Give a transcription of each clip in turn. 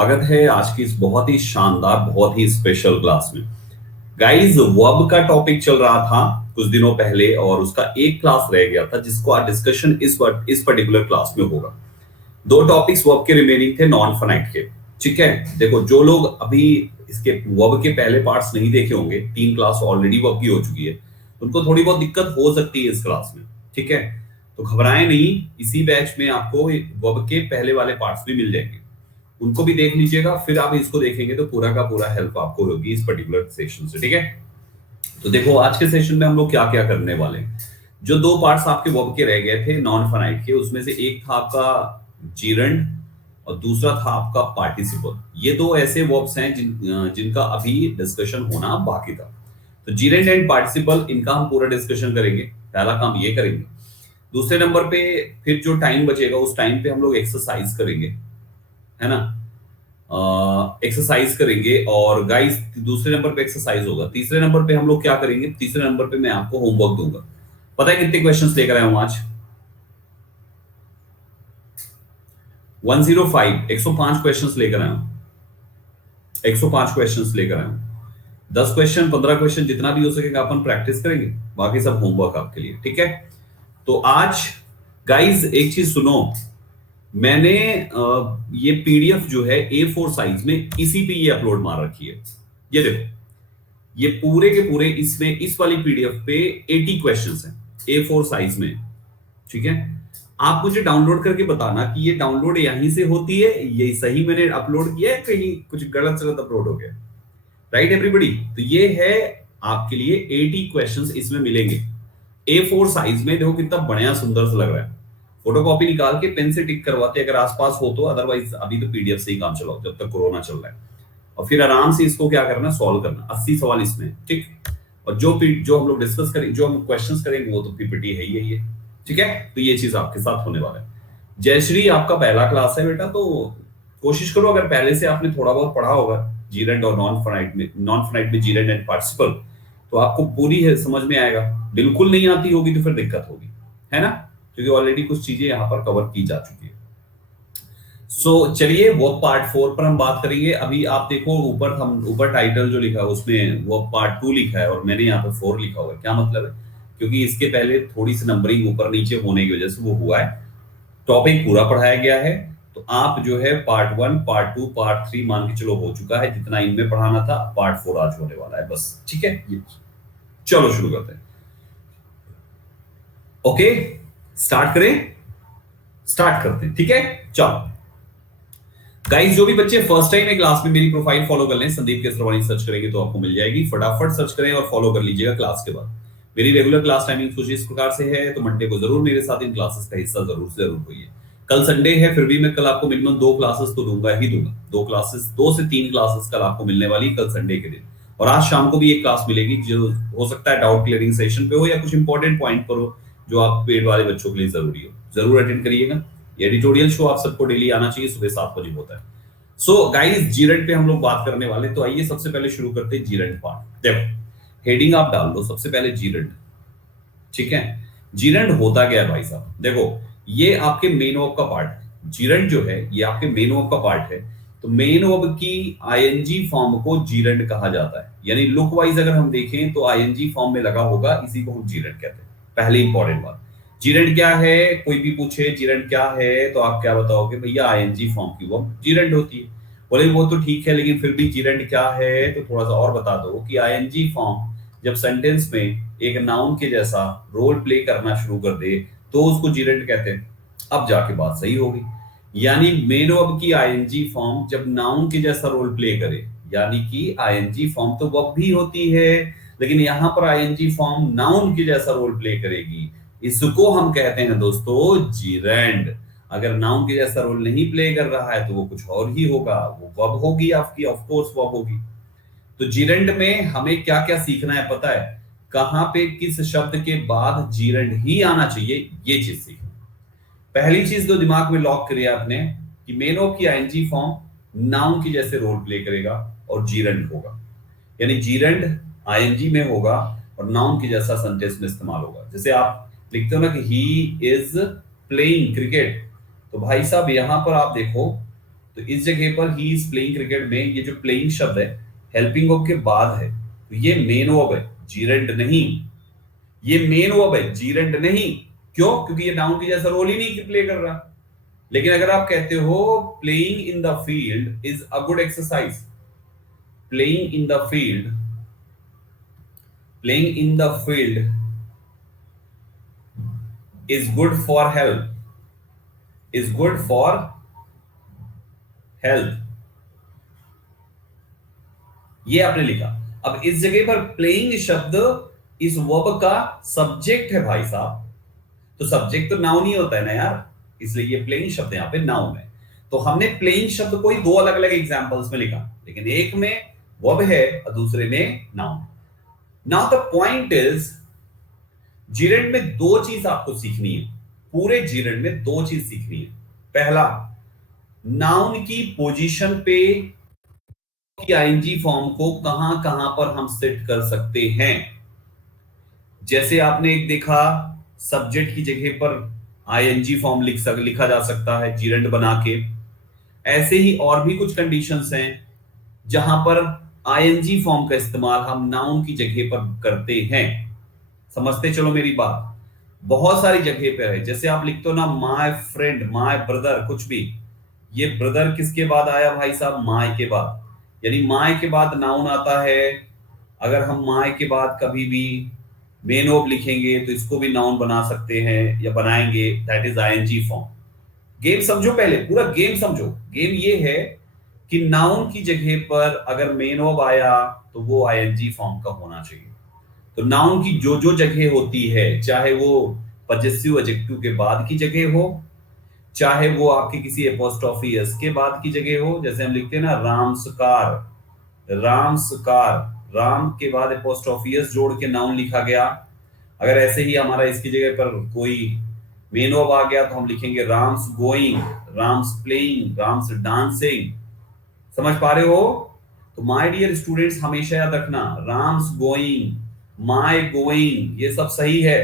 स्वागत है आज की इस बहुत ही शानदार बहुत ही स्पेशल क्लास में। गाइस, वर्ब का टॉपिक चल रहा था कुछ दिनों पहले और उसका एक क्लास रह गया था जिसको आज डिस्कशन इस पर्टिकुलर क्लास में होगा। दो टॉपिक्स वर्ब के रिमेनिंग थे नॉन फाइनाइट के। ठीक है, देखो जो लोग अभी इसके वर्ब के पहले पार्ट्स नहीं देखे होंगे, 3 क्लास ऑलरेडी वर्ब की हो चुकी है, उनको थोड़ी बहुत दिक्कत हो सकती है इस क्लास में। ठीक है, तो घबराएं नहीं, इसी बैच में आपको वर्ब के पहले वाले पार्ट्स भी मिल जाएंगे, उनको भी देख लीजिएगा, फिर आप इसको देखेंगे तो पूरा का पूरा हेल्प आपको होगी इस पर्टिकुलर सेशन से। ठीक है, तो देखो आज के सेशन में हम लोग क्या क्या करने वाले हैं। जो दो पार्ट्स आपके वर्ब के रह गए थे नॉन फाइनाइट के, उसमें से एक था आपका जीरंड और दूसरा था आपका पार्टिसिपल। ये दो ऐसे वर्ब्स हैं जिनका अभी डिस्कशन होना बाकी था। तो जीरंड एंड पार्टिसिपल, इनका हम पूरा डिस्कशन करेंगे, पहला काम ये करेंगे। दूसरे नंबर पे फिर जो टाइम बचेगा उस टाइम पे हम लोग एक्सरसाइज करेंगे, है ना। एक्सरसाइज करेंगे और गाइस दूसरे नंबर पे एक्सरसाइज होगा। तीसरे नंबर पे हम लोग क्या करेंगे, तीसरे नंबर पे मैं आपको होमवर्क दूंगा। पता है कितने क्वेश्चंस लेकर आया हूं आज? 105, 105 क्वेश्चंस लेकर आया हूं। 105 क्वेश्चंस लेकर आया हूं। 10 क्वेश्चन 15 क्वेश्चन जितना भी हो सकेगा अपन प्रैक्टिस करेंगे, बाकी सब होमवर्क आपके लिए। ठीक है, तो आज गाइस एक चीज सुनो, मैंने ये पीडीएफ जो है A4 साइज में इसी पे ये अपलोड मार रखी है। ये देखो, ये पूरे के पूरे इसमें इस वाली पीडीएफ पे 80 क्वेश्चंस हैं A4 साइज में। ठीक है, आप मुझे डाउनलोड करके बताना कि ये डाउनलोड यहीं से होती है, ये सही मैंने अपलोड किया है, कहीं कुछ गलत सलत अपलोड हो गया। राइट एवरीबॉडी, तो ये है आपके लिए 80 क्वेश्चंस इसमें मिलेंगे A4 साइज में। देखो कितना बढ़िया सुंदर सा लग रहा है। फोटो कॉपी निकाल के पेन से टिक करवाते अगर आसपास हो तो, अदरवाइज अभी तो पीडीएफ से ही काम चलाओ जब तक कोरोना चल रहा है। और फिर आराम से इसको क्या करना, सॉल्व करना। 80 सवाल इसमें, ठीक। और जो हम लोग डिस्कस करेंगे, जो हम क्वेश्चंस करेंगे वो तो पीपीटी है ही है। ठीक है, तो ये चीज आपके साथ होने वाला है। जयश्री, आपका पहला क्लास है बेटा, तो कोशिश करो अगर पहले से आपने थोड़ा बहुत पढ़ा होगा जीरेंड और नॉन फाइनाइट में जीरेंड एंड पार्टिसिपल, तो आपको पूरी है समझ में आएगा। बिल्कुल नहीं आती होगी तो फिर दिक्कत होगी, है ना, क्योंकि ऑलरेडी कुछ चीजें यहाँ पर कवर की जा चुकी है। चलिए वो पार्ट 4 पर हम बात करेंगे। अभी आप देखो ऊपर टाइटल जो लिखा है उसमें वो पार्ट 2 लिखा है और मैंने यहाँ पे 4 लिखा हुआ है। क्या मतलब है? क्योंकि इसके पहले थोड़ी सी नंबरिंग ऊपर नीचे होने की वजह से वो हुआ है। टॉपिक पूरा पढ़ाया गया है, तो आप जो है पार्ट 1 पार्ट 2 पार्ट 3 मान के चलो हो चुका है, जितना इनमें पढ़ाना था। पार्ट 4 आज होने वाला है बस। ठीक है, चलो शुरू करते हैं। ओके, स्टार्ट करते हैं। ठीक है, चलो गाइस, जो भी बच्चे फर्स्ट टाइम है क्लास में, मेरी प्रोफाइल फॉलो कर लें। संदीप केसरवानी सर्च करेंगे तो आपको मिल जाएगी, फटाफट सर्च करें और फॉलो कर लीजिएगा क्लास के बाद। मेरी रेगुलर क्लास टाइमिंग कुछ इस प्रकार से है, तो मंडे को जरूर मेरे साथ इन क्लासेस का हिस्सा जरूर से जरूर होइए। कल संडे है, फिर भी मैं कल आपको मिनिमम 2 क्लासेस तो दूंगा ही दूंगा। 2 से 3 क्लासेस कल आपको मिलने वाली कल संडे के दिन। और आज शाम को भी एक क्लास मिलेगी, जो हो सकता है डाउट क्लियरिंग सेशन पे हो या कुछ इंपॉर्टेंट पॉइंट पर हो जो आप पेड वाले बच्चों के लिए जरूरी हो। जरूर अटेंड करिएगा। एडिटोरियल शो आप सबको डेली आना चाहिए, सुबह 7 बजे होता है। गाइस, जीरंड पे हम लोग बात करने वाले, तो आइए सबसे पहले शुरू करते हैं जीरंड पार्ट। देखो हेडिंग आप डाल दो सबसे पहले जीरंड। ठीक है, जीरंड होता क्या है भाई साहब? देखो ये आपके मेन वर्ब का पार्ट है। जीरंड जो है ये आपके मेन वर्ब का पार्ट है। तो मेन वर्ब की आईएनजी फॉर्म को जीरंड कहा जाता है। यानी लुक वाइज अगर हम देखें तो आईएनजी फॉर्म में लगा होगा, इसी को हम जीरंड कहते हैं। पहले इंपॉर्टेंट बात, जीरंड क्या है? कोई भी पूछे जीरंड क्या है तो आप क्या बताओगे? भैया आईएनजी फॉर्म की वर्ब जीरंड होती है। बोले वो तो ठीक है, लेकिन फिर भी जीरंड क्या है तो थोड़ा सा और बता दो कि आईएनजी फॉर्म जब सेंटेंस में एक नाउन के जैसा रोल प्ले करना शुरू कर दे तो उसको जीरंड कहते हैं। अब जाके बात सही होगी। यानी मेन वर्ब की आईएनजी फॉर्म जब नाउन के जैसा रोल प्ले करे, यानी कि आईएनजी फॉर्म तो वर्ब भी होती है, लेकिन यहां पर आईएनजी फॉर्म नाउन के जैसा रोल प्ले करेगी, इसको हम कहते हैं दोस्तों जीरंड। अगर नाउन के जैसा रोल नहीं प्ले कर रहा है तो वो कुछ और ही होगा, वो वर्ब होगी आपकी, ऑफ कोर्स वर्ब होगी। तो जीरंड में हमें क्या क्या सीखना है पता है? कहां पे किस शब्द के बाद जीरंड ही आना चाहिए, ये चीज सीखना। पहली चीज तो दिमाग में लॉक करिए आपने कि मेन वर्ब की आईएनजी फॉर्म नाउन की जैसे रोल प्ले करेगा और जीरंड होगा। यानी जीरंड आईएनजी में होगा और नाउन की जैसा सेंटेंस में इस्तेमाल होगा। जैसे आप लिखते हो ना कि ही इज प्लेइंग क्रिकेट, तो भाई साहब यहां पर आप देखो, तो तो इस जगह पर ही इज प्लेइंग क्रिकेट में ये जो प्लेइंग शब्द है हेल्पिंग वर्ब के बाद है, तो ये मेन वर्ब है, जीरेंड नहीं। ये मेन वर्ब है, जीरेंड नहीं। क्यों? क्योंकि ये नाउन की जैसा रोल ही नहीं प्ले कर रहा। लेकिन अगर आप कहते हो playing in the field is a good exercise, playing in the field, playing in the field is good for health, is good for health, ये आपने लिखा। अब इस जगह पर प्लेइंग शब्द इस वर्ब का सब्जेक्ट है भाई साहब, तो सब्जेक्ट तो नाउन ही होता है ना यार, इसलिए ये प्लेइंग शब्द यहां पे नाउन है। तो हमने प्लेइंग शब्द को ही दो अलग अलग एग्जांपल्स में लिखा, लेकिन एक में वर्ब है और दूसरे में noun. Now the point is, जीरेंड में दो चीज आपको सीखनी है, पूरे जीरेंड में दो चीज सीखनी है। पहला, नाउन की पोजीशन पे की आईएनजी फॉर्म को कहां कहां पर हम सेट कर सकते हैं। जैसे आपने एक देखा, सब्जेक्ट की जगह पर आईएनजी फॉर्म लिखा जा सकता है जीरेंड बना के। ऐसे ही और भी कुछ कंडीशंस हैं जहां पर आईएनजी फॉर्म का इस्तेमाल हम नाउन की जगह पर करते हैं। समझते चलो मेरी बात, बहुत सारी जगह पे है। जैसे आप लिखते हो ना माय फ्रेंड, माय ब्रदर, कुछ भी, ये ब्रदर किसके बाद आया भाई साहब? माय के बाद। यानी माय के बाद नाउन आता है। अगर हम माय के बाद कभी भी मेन वर्ब लिखेंगे तो इसको भी नाउन बना सकते हैं या बनाएंगे, that is ING form. Game समझो, पहले पूरा गेम समझो। गेम ये है कि नाउन की जगह पर अगर मेन वर्ब आया तो वो आईएनजी फॉर्म का होना चाहिए। तो नाउन की जो जो जगह होती है, चाहे वो पजेसिव एडजेक्टिव के बाद की जगह हो, चाहे वो आपके किसी एपोस्ट्रोफी एस के बाद की जगह हो, जैसे हम लिखते हैं ना रामसकार, रामसकार, राम के बाद एपोस्ट्रोफी एस जोड़ के नाउन लिखा गया। अगर ऐसे ही हमारा इसकी जगह पर कोई मेन वर्ब आ गया तो हम लिखेंगे Ram's going, Ram's playing, Ram's dancing. समझ पा रहे हो? तो माय डियर स्टूडेंट्स, हमेशा याद रखना, राम्स गोइंग, माय गोइंग, ये सब सही है,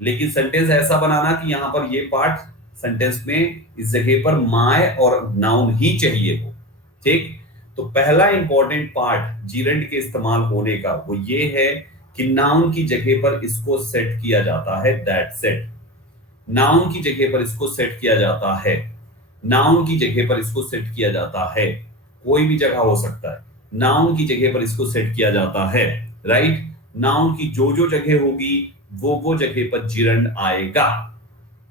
लेकिन सेंटेंस ऐसा बनाना कि यहां पर ये पार्ट सेंटेंस में इस जगह पर माय और नाउन ही चाहिए हो। ठीक? तो पहला इंपॉर्टेंट पार्ट जीरेंड के इस्तेमाल होने का वो ये है कि नाउन की जगह पर इसको सेट किया जाता है, दैट सेट। नाउन की जगह पर इसको सेट किया जाता है, नाउन की जगह पर इसको सेट किया जाता है। कोई भी जगह हो सकता है, नाउन की जगह पर इसको सेट किया जाता है, राइट? नाउन की जो जो जगह होगी वो जगह पर जीरेंड आएगा।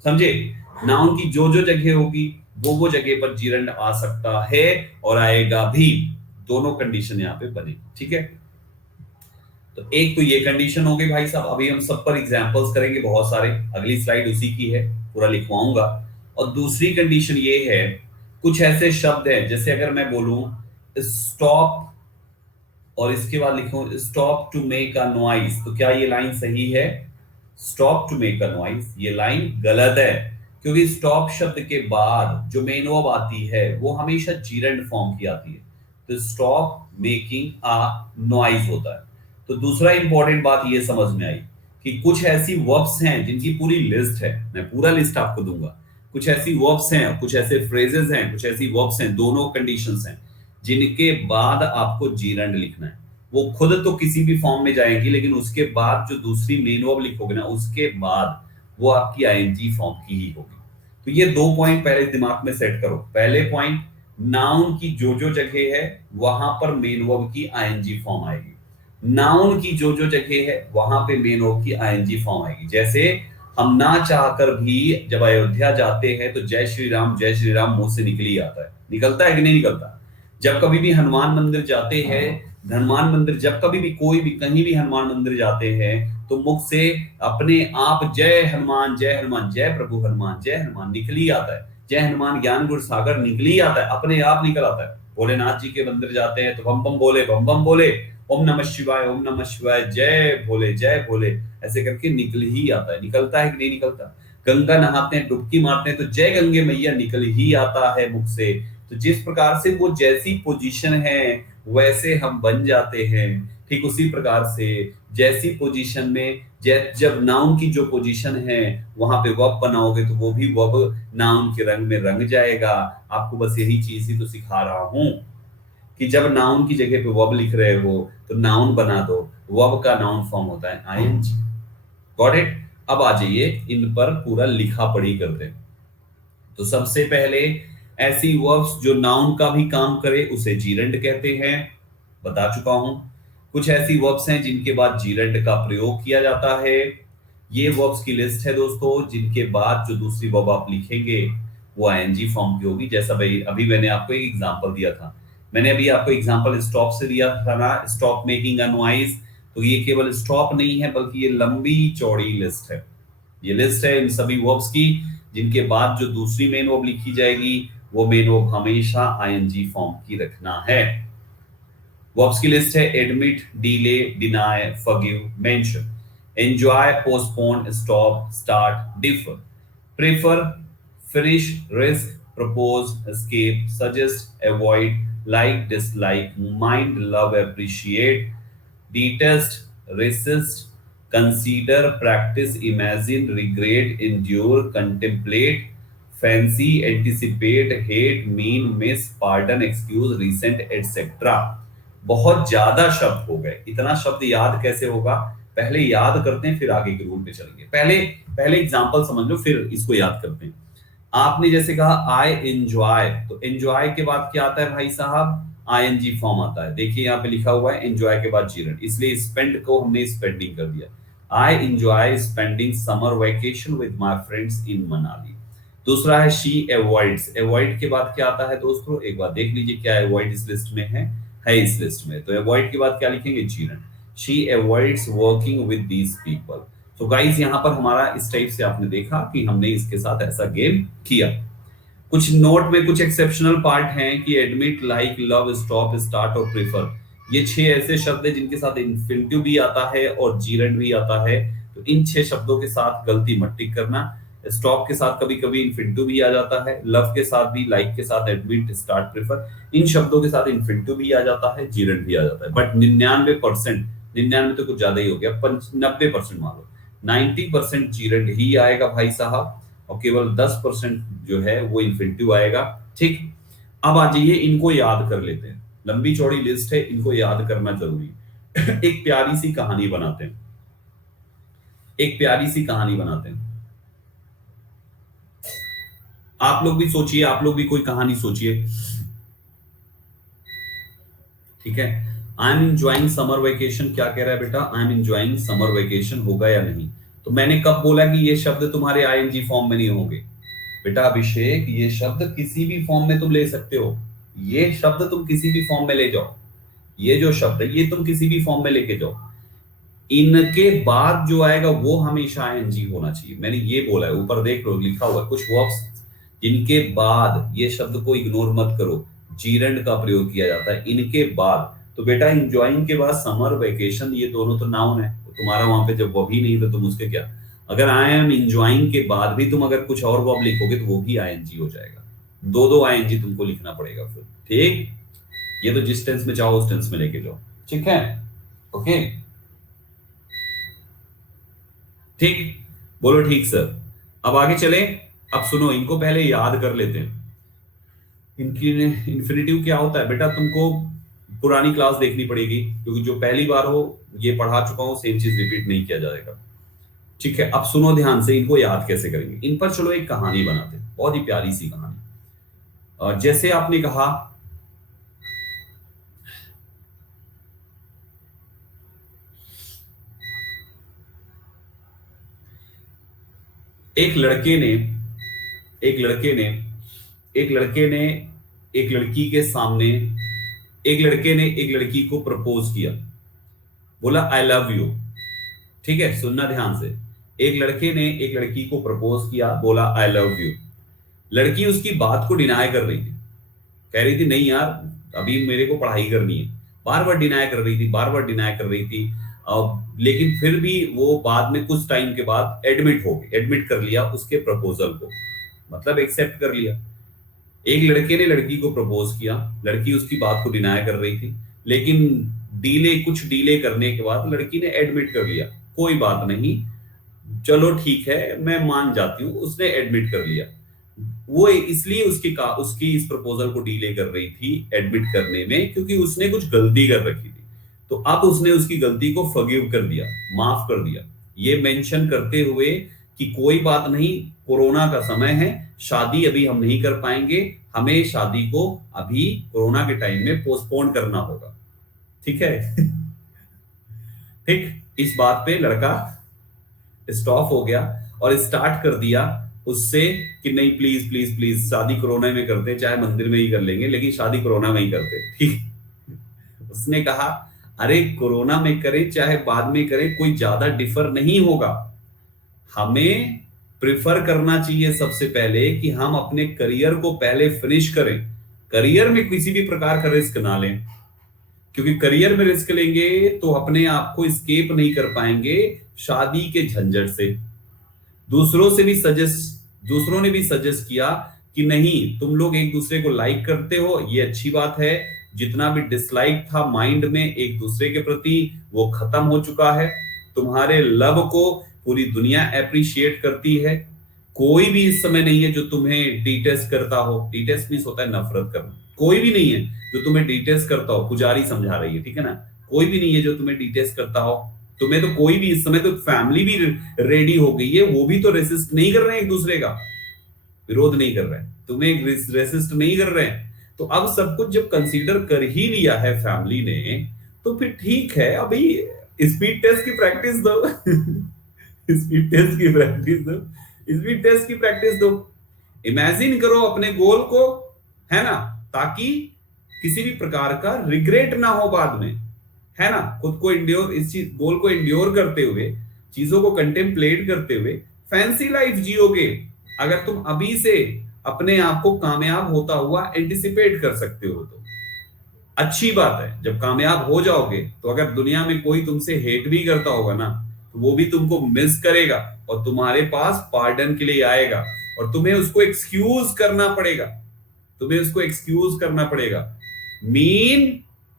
समझे? नाउन की जो जो जगह होगी वो जगह पर जीरेंड आ सकता है और आएगा भी। दोनों कंडीशन यहां पे बनेगी। ठीक है? तो एक तो ये कंडीशन हो गई भाई साहब। अभी हम सब पर एग्जांपल्स करेंगे बहुत सारे, अगली स्लाइड उसी की है, पूरा लिखवाऊंगा। और दूसरी कंडीशन ये है, कुछ ऐसे शब्द हैं जैसे अगर मैं बोलूं स्टॉप और इसके बाद लिखूं stop to make a noise, तो क्या ये लाइन सही है? Stop to make a noise, ये लाइन गलत है, क्योंकि स्टॉप शब्द के बाद जो मेन वर्ब आती है वो हमेशा जीरेंड फॉर्म की आती है। तो स्टॉप मेकिंग अ नॉइज होता है। तो दूसरा इंपॉर्टेंट बात ये समझ में आई कि कुछ ऐसी वर्ब्स हैं जिनकी पूरी लिस्ट है, मैं पूरा लिस्ट आपको दूंगा। कुछ ऐसी वर्ब्स हैं, कुछ ऐसे फ्रेजेस हैं, कुछ ऐसी वर्ब्स हैं, दोनों कंडीशंस हैं जिनके बाद आपको जीरेंड लिखना है। वो खुद तो किसी भी फॉर्म में जाएंगी, लेकिन उसके बाद जो दूसरी मेन वर्ब लिखोगे ना, उसके बाद वो आपकी आईएनजी फॉर्म की ही होगी। तो ये दो पॉइंट पहले दिमाग में सेट करो। पहले पॉइंट, नाउन की जो जो जगह है वहां पर मेन वर्ब की आईएनजी फॉर्म आएगी। नाउन की जो जो जगह है वहां पे मेन वर्ब की आईएनजी फॉर्म आएगी। जैसे हम ना चाहकर भी जब अयोध्या जाते हैं तो जय श्री राम मुंह से निकल ही आता है। निकलता है कि नहीं निकलता? जब कभी भी हनुमान मंदिर जाते हैं, हनुमान मंदिर जब कभी भी कोई भी कहीं भी हनुमान मंदिर जाते हैं तो मुख से अपने आप जय हनुमान, जय हनुमान, जय प्रभु हनुमान, जय हनुमान निकल ही आता है। जय हनुमान ज्ञान गुण सागर निकल ही आता है, अपने आप निकल आता है। भोलेनाथ जी के मंदिर जाते हैं तो बम बम बोले, बम बम बोले, ओम नमः शिवाय, ओम नमः शिवाय, जय भोले, ऐसे करके निकल ही आता है। निकलता है कि नहीं निकलता? गंगा नहाते हैं, डुबकी मारते हैं तो जय गंगे मैया निकल ही आता है मुख से। तो जिस प्रकार से वो जैसी पोजीशन है वैसे हम बन जाते हैं, ठीक उसी प्रकार से जैसी पोजीशन में जब नाउन की जो पोजीशन है वहां पे वर्ब बनाओगे तो वो भी वर्ब नाउन के रंग में रंग जाएगा। आपको बस यही चीज ही तो सिखा रहा हूं कि जब नाउन की जगह पे वर्ब लिख रहे हो तो नाउन बना दो। वर्ब का नाउन फॉर्म होता है आईएनजी। Got it. अब आ जाइए इन पर पूरा लिखा पढ़ी करते हैं। तो सबसे पहले ऐसी वर्ब्स जो नाउन का भी काम करे उसे जीरंड कहते हैं, बता चुका हूं। कुछ ऐसी वर्ब्स हैं जिनके बाद जीरंड का प्रयोग किया जाता है। ये वर्ब्स की लिस्ट है दोस्तों, जिनके बाद जो दूसरी वर्ब आप लिखेंगे वो आईएनजी फॉर्म की होगी। जैसा भाई अभी मैंने आपको एक एग्जांपल दिया था, मैंने अभी आपको एग्जांपल स्टॉप से दिया था ना, स्टॉप मेकिंग अ नॉइज। तो ये केवल स्टॉप नहीं है बल्कि ये लंबी चौड़ी लिस्ट है। ये लिस्ट है इन सभी वर्ब्स की जिनके बाद जो दूसरी मेन वर्ब लिखी जाएगी वो मेन वर्ब हमेशा आईएनजी फॉर्म की रखना है। वर्ब्स की लिस्ट है admit, delay, deny, forgive, mention, enjoy, postpone, stop, start, differ, prefer, finish, risk, propose, escape, suggest, avoid, like, dislike, mind, love, appreciate, detest, resist, consider, practice, imagine, regret, endure, contemplate, fancy, anticipate, hate, mean, miss, pardon, excuse, resent, etc. बहुत ज्यादा शब्द हो गए। इतना शब्द याद कैसे होगा, पहले याद करते हैं फिर आगे के रूल पे चलेंगे। पहले पहले एग्जांपल समझ लो फिर इसको याद करते हैं। आपने जैसे कहा आई एंजॉय, तो एंजॉय के बाद क्या आता है भाई साहब, आईएनजी फॉर्म आता है। देखिए यहाँ पे लिखा हुआ है एंजॉय के बाद जीरंड, इसलिए स्पेंड को हमने स्पेंडिंग कर दिया। I enjoy spending summer vacation with my friends इन मनाली। दूसरा है शी अवॉइड्स, अवॉइड के बाद क्या आता है दोस्तों, एक बार देख लीजिए क्या अवॉइड इस लिस्ट में है इस लिस्ट में। तो अवॉइड के बाद क्या लिखेंगे, gerund. She avoids working with these people. तो गाइस यहाँ पर हमारा इस टाइप से आपने देखा कि हमने इसके साथ ऐसा गेम किया। कुछ नोट में कुछ एक्सेप्शनल पार्ट हैं कि admit, like, love, stop, start और प्रेफर, ये 6 ऐसे शब्द हैं जिनके साथ इन्फिनिटिव भी आता है और जीरंड भी आता है। तो इन 6 शब्दों के साथ गलती मत टिक करना। स्टॉप के साथ कभी कभी इन्फिनिटिव भी आ जाता है, लव के साथ भी, लाइक के साथ एडमिट, स्टार्ट, प्रेफर, इन शब्दों के साथ इन्फिनिटिव भी आ जाता है, जीरंड भी आ जाता है। बट 99%, 99 तो कुछ ज्यादा ही हो गया, 90% मान लो 90% जीरंड ही आएगा भाई साहब, और केवल 10% जो है वो इन्फिनिटिव आएगा। ठीक। अब आ जाइए इनको याद कर लेते हैं। लंबी चौड़ी लिस्ट है, इनको याद करना जरूरी है। एक प्यारी सी कहानी बनाते हैं, एक प्यारी सी कहानी बनाते हैं। आप लोग भी सोचिए, आप लोग भी कोई कहानी सोचिए। ठीक है। I am enjoying summer vacation, क्या कह रहा है बेटा, I am enjoying summer vacation होगा या नहीं। तो मैंने कब बोला कि ये शब्द तुम्हारे आईएनजी फॉर्म में नहीं होंगे बेटा अभिषेक, ये शब्द किसी भी फॉर्म में तुम ले सकते हो। ये शब्द तुम किसी भी फॉर्म में ले जाओ, ये जो शब्द है ये तुम किसी भी फॉर्म में लेके जाओ, इनके बाद जो आएगा वो हमेशा आईएनजी होना चाहिए। मैंने ये बोला है, ऊपर देख लो लिखा हुआ है कुछ वर्ब्स जिनके बाद, ये शब्द को इग्नोर मत करो, जीरंड का प्रयोग किया जाता है इनके बाद। तो बेटा इंजॉइंग के बाद समर वेकेशन, ये दोनों तो नाउन है, तो तुम्हारा वहां पे जब वो भी नहीं तो तुम उसके क्या, अगर आई एम इंजॉइंग के बाद भी तुम अगर कुछ और वर्ब लिखोगे तो वो भी आईएनजी हो जाएगा। दो दो आईएनजी तुमको लिखना पड़ेगा फिर। ठीक। ये तो जिस टेंस में चाहो उस टेंस में लेके जाओ। ठीक है। ओके। ठीक। बोलो ठीक सर। अब आगे चले। अब सुनो, इनको पहले याद कर लेते हैं। इनकी इन्फिनिटिव क्या होता है बेटा, तुमको पुरानी क्लास देखनी पड़ेगी, क्योंकि जो पहली बार हो ये पढ़ा चुका हूं, सेम चीज रिपीट नहीं किया जाएगा। ठीक है। अब सुनो ध्यान से, इनको याद कैसे करेंगे। इन पर चलो एक कहानी बनाते हैं, बहुत ही प्यारी सी कहानी। और जैसे आपने कहा, एक लड़के ने एक लड़के ने एक लड़के ने एक लड़की के सामने, एक लड़के ने एक लड़की को प्रपोज किया, बोला आई लव यू। ठीक है, सुनना ध्यान से। एक लड़के ने एक लड़की को प्रपोज किया, बोला आई लव यू। लड़की उसकी बात को डिनाई कर रही थी, कह रही थी नहीं यार अभी मेरे को पढ़ाई करनी है, बार बार डिनाई कर रही थी, बार बार डिनाई कर रही थी। लेकिन फिर भी वो बाद में कुछ टाइम के बाद एडमिट हो गई, एडमिट कर लिया उसके प्रपोजल को, मतलब एक्सेप्ट कर लिया। एक लड़के ने लड़की को प्रपोज किया, लड़की उसकी बात को डिनाई कर रही थी, लेकिन कुछ डीले करने के बाद लड़की ने एडमिट कर लिया, कोई बात नहीं, चलो ठीक है, मैं मान जाती हूँ, उसने एडमिट कर लिया। वो इसलिए उसकी इस प्रपोजल को डीले कर रही थी एडमिट करने में, क्योंकि उसने कुछ गलती कर रखी थी। तो अब उसने उसकी गलती को फॉरगिव कर दिया, माफ कर दिया, ये मेंशन करते हुए कि कोई बात नहीं, कोरोना का समय है, शादी अभी हम नहीं कर पाएंगे, हमें शादी को अभी कोरोना के टाइम में पोस्टपोन करना होगा। ठीक है। ठीक, इस बात पे लड़का स्टॉप हो गया और स्टार्ट कर दिया उससे कि नहीं, प्लीज प्लीज प्लीज, शादी कोरोना में करते, चाहे मंदिर में ही कर लेंगे, लेकिन शादी कोरोना में ही करते। ठीक। उसने कहा अरे कोरोना में करें चाहे बाद में करें, कोई ज्यादा डिफर नहीं होगा। हमें प्रिफर करना चाहिए सबसे पहले कि हम अपने करियर को पहले फिनिश करें, करियर में किसी भी प्रकार का रिस्क ना लें, क्योंकि करियर में रिस्क लेंगे तो अपने आप को स्केप नहीं कर पाएंगे शादी के झंझट से। दूसरों ने भी सजेस्ट किया कि नहीं, तुम लोग एक दूसरे को लाइक करते हो, ये अच्छी बात है, जितना भी डिसलाइक था माइंड में एक दूसरे के प्रति वो खत्म हो चुका है, तुम्हारे लव को पूरी दुनिया अप्रिशिएट करती है, कोई भी इस समय नहीं है जो तुम्हें डिटेस्ट करता हो। डिटेस्ट मींस होता है नफरत करना। कोई भी नहीं है जो तुम्हें डिटेस्ट करता हो, पुजारी समझा रही है, ठीक है ना, कोई भी नहीं है जो तुम्हें डिटेस्ट करता हो। तुम्हें तो कोई भी इस समय, तो फैमिली भी रेडी हो गई है, वो भी तो रेसिस्ट नहीं कर रहे हैं एक दूसरे का, विरोध नहीं कर रहे हैं, तुम्हें रेसिस्ट नहीं कर रहे हैं। तो अब सब कुछ जब कंसीडर कर ही लिया है फैमिली ने, तो फिर ठीक है, अभी स्पीड टेस्ट की प्रैक्टिस दो। स्पीड टेस्ट की प्रैक्टिस दो, स्पीड टेस्ट की प्रैक्टिस दो। इमेजिन करो अपने गोल को, है ना, ताकि किसी भी प्रकार का रिग्रेट ना हो बाद में, है ना। खुद को इंड्योर, इस चीज गोल को इंड्योर करते हुए, चीजों को कंटेम्पलेट करते हुए फैंसी लाइफ जियोगे अगर तुम अभी से अपने आप को कामयाब होता हुआ एंटिसिपेट कर सकते हो तो अच्छी बात है। जब कामयाब हो जाओगे तो अगर दुनिया में कोई तुमसे हेट भी करता होगा ना, तो वो भी तुमको मिस करेगा और तुम्हारे पास पार्डन के लिए आएगा, और तुम्हें उसको एक्सक्यूज करना पड़ेगा, तुम्हें उसको एक्सक्यूज करना पड़ेगा। मीन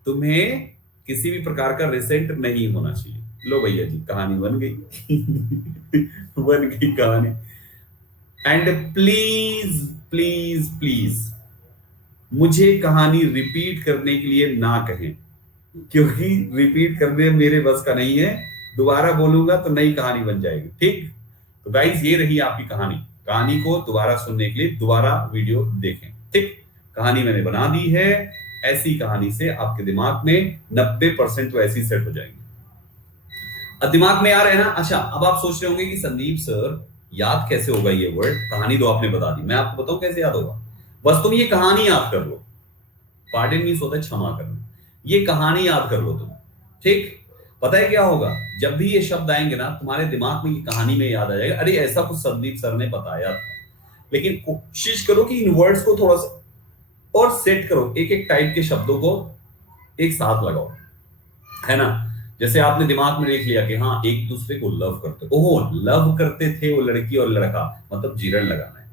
तुम्हें किसी भी प्रकार का रिसेंट नहीं होना चाहिए। लो भैया जी, कहानी बन गई। बन गई कहानी। एंड प्लीज प्लीज प्लीज मुझे कहानी रिपीट करने के लिए ना कहें, क्योंकि रिपीट करने मेरे बस का नहीं है, दोबारा बोलूंगा तो नई कहानी बन जाएगी। ठीक, तो गाइस ये रही आपकी कहानी। कहानी को दोबारा सुनने के लिए दोबारा वीडियो देखें। ठीक, कहानी मैंने बना दी है, ऐसी कहानी से आपके दिमाग में 90% तो ऐसी सेट हो जाएंगे। अब दिमाग में आ रहे हैं ना। अच्छा, अब आप सोच रहे होंगे कि संदीप सर याद कैसे होगा ये वर्ड, कहानी तो आपने बता दी, मैं आपको बताऊं कैसे याद होगा। बस तुम ये कहानी याद कर लो। पार्डन मींस होता है क्षमा करना। ये कहानी याद कर लो तुम। ठीक, पता है क्या होगा, जब भी ये शब्द आएंगे ना तुम्हारे दिमाग में, ये कहानी में याद आ जाएगा, अरे ऐसा कुछ संदीप सर ने बताया था। लेकिन कोशिश करो कि इन वर्ड्स को थोड़ा सा और सेट करो, एक एक टाइप के शब्दों को एक साथ लगाओ, है ना। जैसे आपने दिमाग में देख लिया कि हाँ, एक दूसरे को लव करते, ओह लव करते थे वो लड़की और लड़का, मतलब जीरण लगाना है।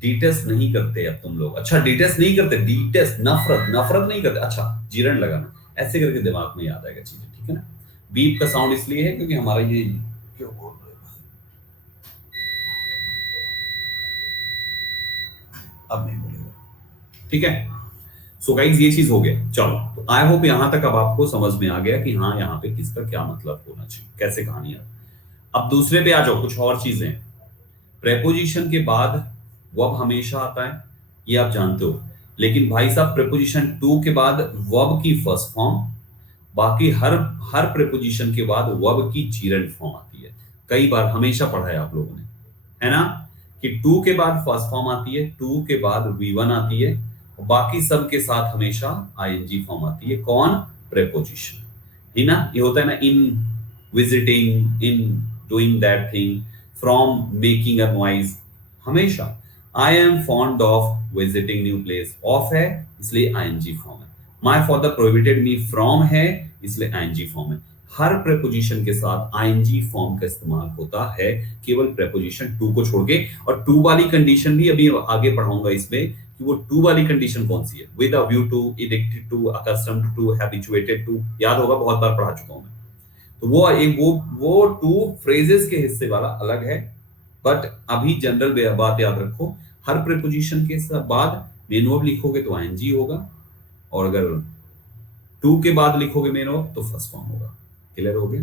डिटेस्ट नहीं करते अब तुम लोग। अच्छा, डिटेस्ट नहीं करते, डिटेस्ट नफरत नहीं करते, अच्छा जीरण लगाना, ऐसे करके दिमाग में याद आएगा चीजें। ठीक है ना। बीप का साउंड इसलिए है क्योंकि हमारा ये क्यों बोल रहे हैं, अब नहीं बोलेगा। ठीक है। सो गाइस ये चीज हो गया। चलो, तो आई होप यहां तक अब आपको समझ में आ गया कि हाँ, यहाँ पे किसका क्या मतलब होना चाहिए, कैसे कहानी है। अब दूसरे पे आ जाओ, कुछ और चीजें। प्रेपोजिशन के बाद वर्ब हमेशा आता है, ये आप जानते हो, लेकिन भाई साहब प्रेपोजिशन टू के बाद वर्ब की फर्स्ट फॉर्म, बाकी हर प्रेपोजिशन के बाद वर्ब की जीरंड फॉर्म आती है। कई बार हमेशा पढ़ा है आप लोगों ने, है ना, कि टू के बाद फर्स्ट फॉर्म आती है, टू के बाद V1 आती है, बाकी सब के साथ हमेशा आईएनजी फॉर्म आती है। कौन? प्रेपोजिशन, है ना। ये होता है ना, in visiting, in doing that thing, from making a noise, हमेशा। I am fond of visiting new place, of है इसलिए आईएनजी फॉर्म है। My father prohibited me from है इसलिए आईएनजी फॉर्म है। हर प्रेपोजिशन के साथ आईएनजी फॉर्म का इस्तेमाल होता है, केवल प्रेपोजिशन टू को छोड़ के। और टू वाली कंडीशन भी अभी आगे पढ़ाऊंगा इसमें, कि वो टू वाली कंडीशन कौन सी है। With a view to, addicted to, accustomed to, habituated to, याद होगा, बहुत बार पढ़ा चुका हूं मैं। तो वो एक वो टू फ्रेजेस के हिस्से वाला अलग है। बट अभी जनरल बात याद रखो, हर प्रीपोजिशन के बाद मेन वर्ब लिखोगे तो आईएनजी होगा, और अगर टू के बाद लिखोगे मेन वर्ब तो फर्स्ट फॉर्म होगा। क्लियर हो गया?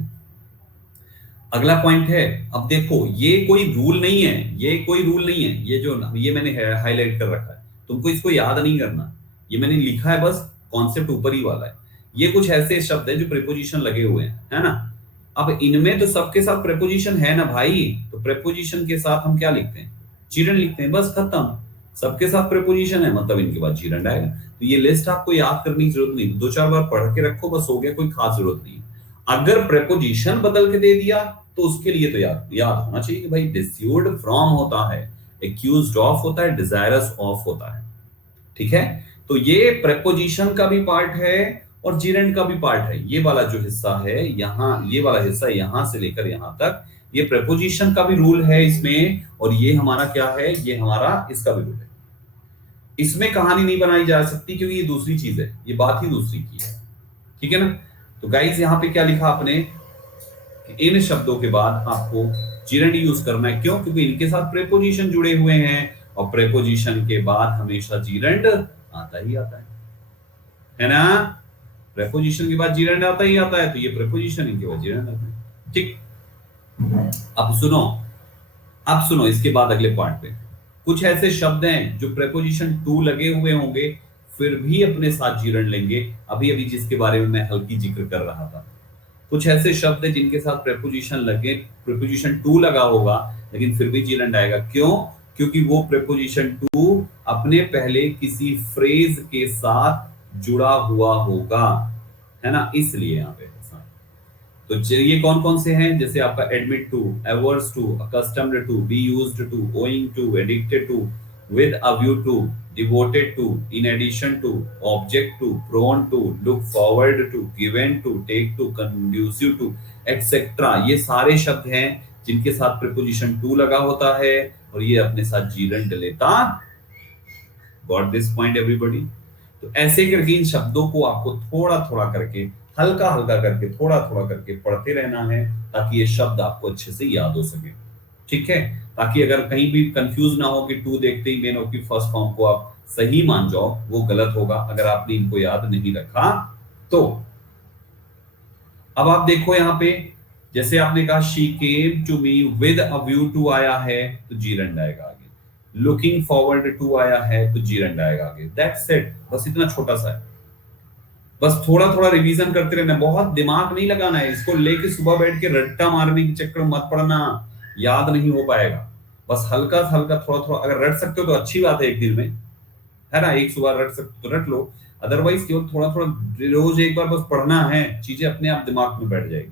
अगला पॉइंट है, अब देखो ये कोई रूल नहीं है, ये कोई रूल नहीं है, ये जो ये मैंने हाईलाइट कर रखा है, तुमको इसको याद नहीं करना, ये मैंने लिखा है बस, कॉन्सेप्ट ऊपर ही वाला है। ये कुछ ऐसे शब्द हैं जो प्रीपोजिशन लगे हुए हैं, है ना। अब इनमें तो सबके साथ प्रीपोजिशन है ना भाई, तो प्रीपोजिशन के साथ हम क्या लिखते हैं, चिल्ड्रन लिखते हैं, बस खत्म। सबके साथ प्रीपोजिशन है मतलब इनके बाद चिल्ड्रन आएगा। तो ये लिस्ट आपको याद करने की जरूरत नहीं, दो चार बार पढ़ के रखो बस, हो गया, कोई खास जरूरत नहीं। अगर प्रीपोजिशन बदल के दे दिया तो उसके लिए तो याद याद होना चाहिए कि भाई डिस्यूड फ्रॉम होता है, एक्यूज्ड ऑफ होता है, डिजायरस ऑफ होता है। ठीक है, तो ये प्रीपोजिशन का भी पार्ट है और जीरेंड का भी पार्ट है। ये वाला जो हिस्सा है यहाँ, ये वाला हिस्सा यहां से लेकर यहां तक, ये प्रीपोजिशन का भी रूल है इसमें, और ये हमारा क्या है, ये हमारा इसका भी रूल है। इसमें कहानी नहीं बनाई जा सकती क्योंकि ये दूसरी चीज है, ये बात ही दूसरी की है। ठीक है ना। तो गाइस यहाँ पे क्या लिखा आपने, इन शब्दों के बाद आपको जीरेंड यूज करना है। क्यों? क्योंकि इनके साथ प्रीपोजिशन जुड़े हुए हैं, और प्रीपोजिशन के बाद हमेशा जीरेंड आता ही आता है ना। प्रीपोजिशन के बाद जीरेंड आता ही आता है, तो ये प्रीपोजिशन, इनके बाद जीरेंड आता है। ठीक, अब सुनो इसके बाद अगले पार्ट पे कुछ ऐसे शब्द हैं जो प्रीपोजिशन टू लगे हुए होंगे फिर भी अपने साथ जीरेंड लेंगे। अभी अभी जिसके बारे में मैं हल्की जिक्र कर रहा था, कुछ ऐसे शब्द हैं जिनके साथ प्रीपोजिशन लगे, प्रीपोजिशन टू लगा होगा लेकिन फिर भी जीरेंड आएगा। क्यों? क्योंकि वो प्रीपोजिशन टू अपने पहले किसी फ्रेज के साथ जुड़ा हुआ होगा, है ना, इसलिए यहाँ पे। तो ये कौन कौन से हैं, जैसे आपका admit to, averse to, accustomed to, be used to, owing to, addicted to, with a view to, devoted to, in addition to, object to, prone to, look forward to, given to, take to, conducive to, etcetera. ये सारे शब्द हैं जिनके साथ preposition to लगा होता है और ये अपने साथ जीरेंड लेता। Got this point everybody? तो ऐसे करके इन शब्दों को आपको थोड़ा थोड़ा करके, हल्का हल्का करके, थोड़ा थोड़ा करके पढ़ते रहना है ताकि ये शब्द आपको अच्छे से याद हो सके। ठीक है, ताकि अगर कहीं भी कंफ्यूज ना हो कि टू देखते ही मेन की फर्स्ट फॉर्म को आप सही मान जाओ, वो गलत होगा अगर आपने इनको याद नहीं रखा तो। अब आप देखो यहाँ पे, जैसे आपने कहा she came to me with a view to आया है तो जीरेंड आएगा आगे, लुकिंग फॉरवर्ड टू आया है तो जीरेंड आएगा आगे। दैट्स इट, बस इतना छोटा सा है। बस थोड़ा थोड़ा रिवीजन करते रहना, बहुत दिमाग नहीं लगाना है इसको लेके, सुबह बैठ के रट्टा मारने के चक्कर मत पड़ना, याद नहीं हो पाएगा। बस हल्का हल्का थोड़ा थोड़ा अगर रट सकते हो तो अच्छी बात है, एक दिन में, है ना, एक सुबह रट सकते तो रट लो, अदरवाइज केवल थोड़ा थोड़ा रोज एक बार बस पढ़ना है, चीजें अपने आप दिमाग में बैठ जाएगी।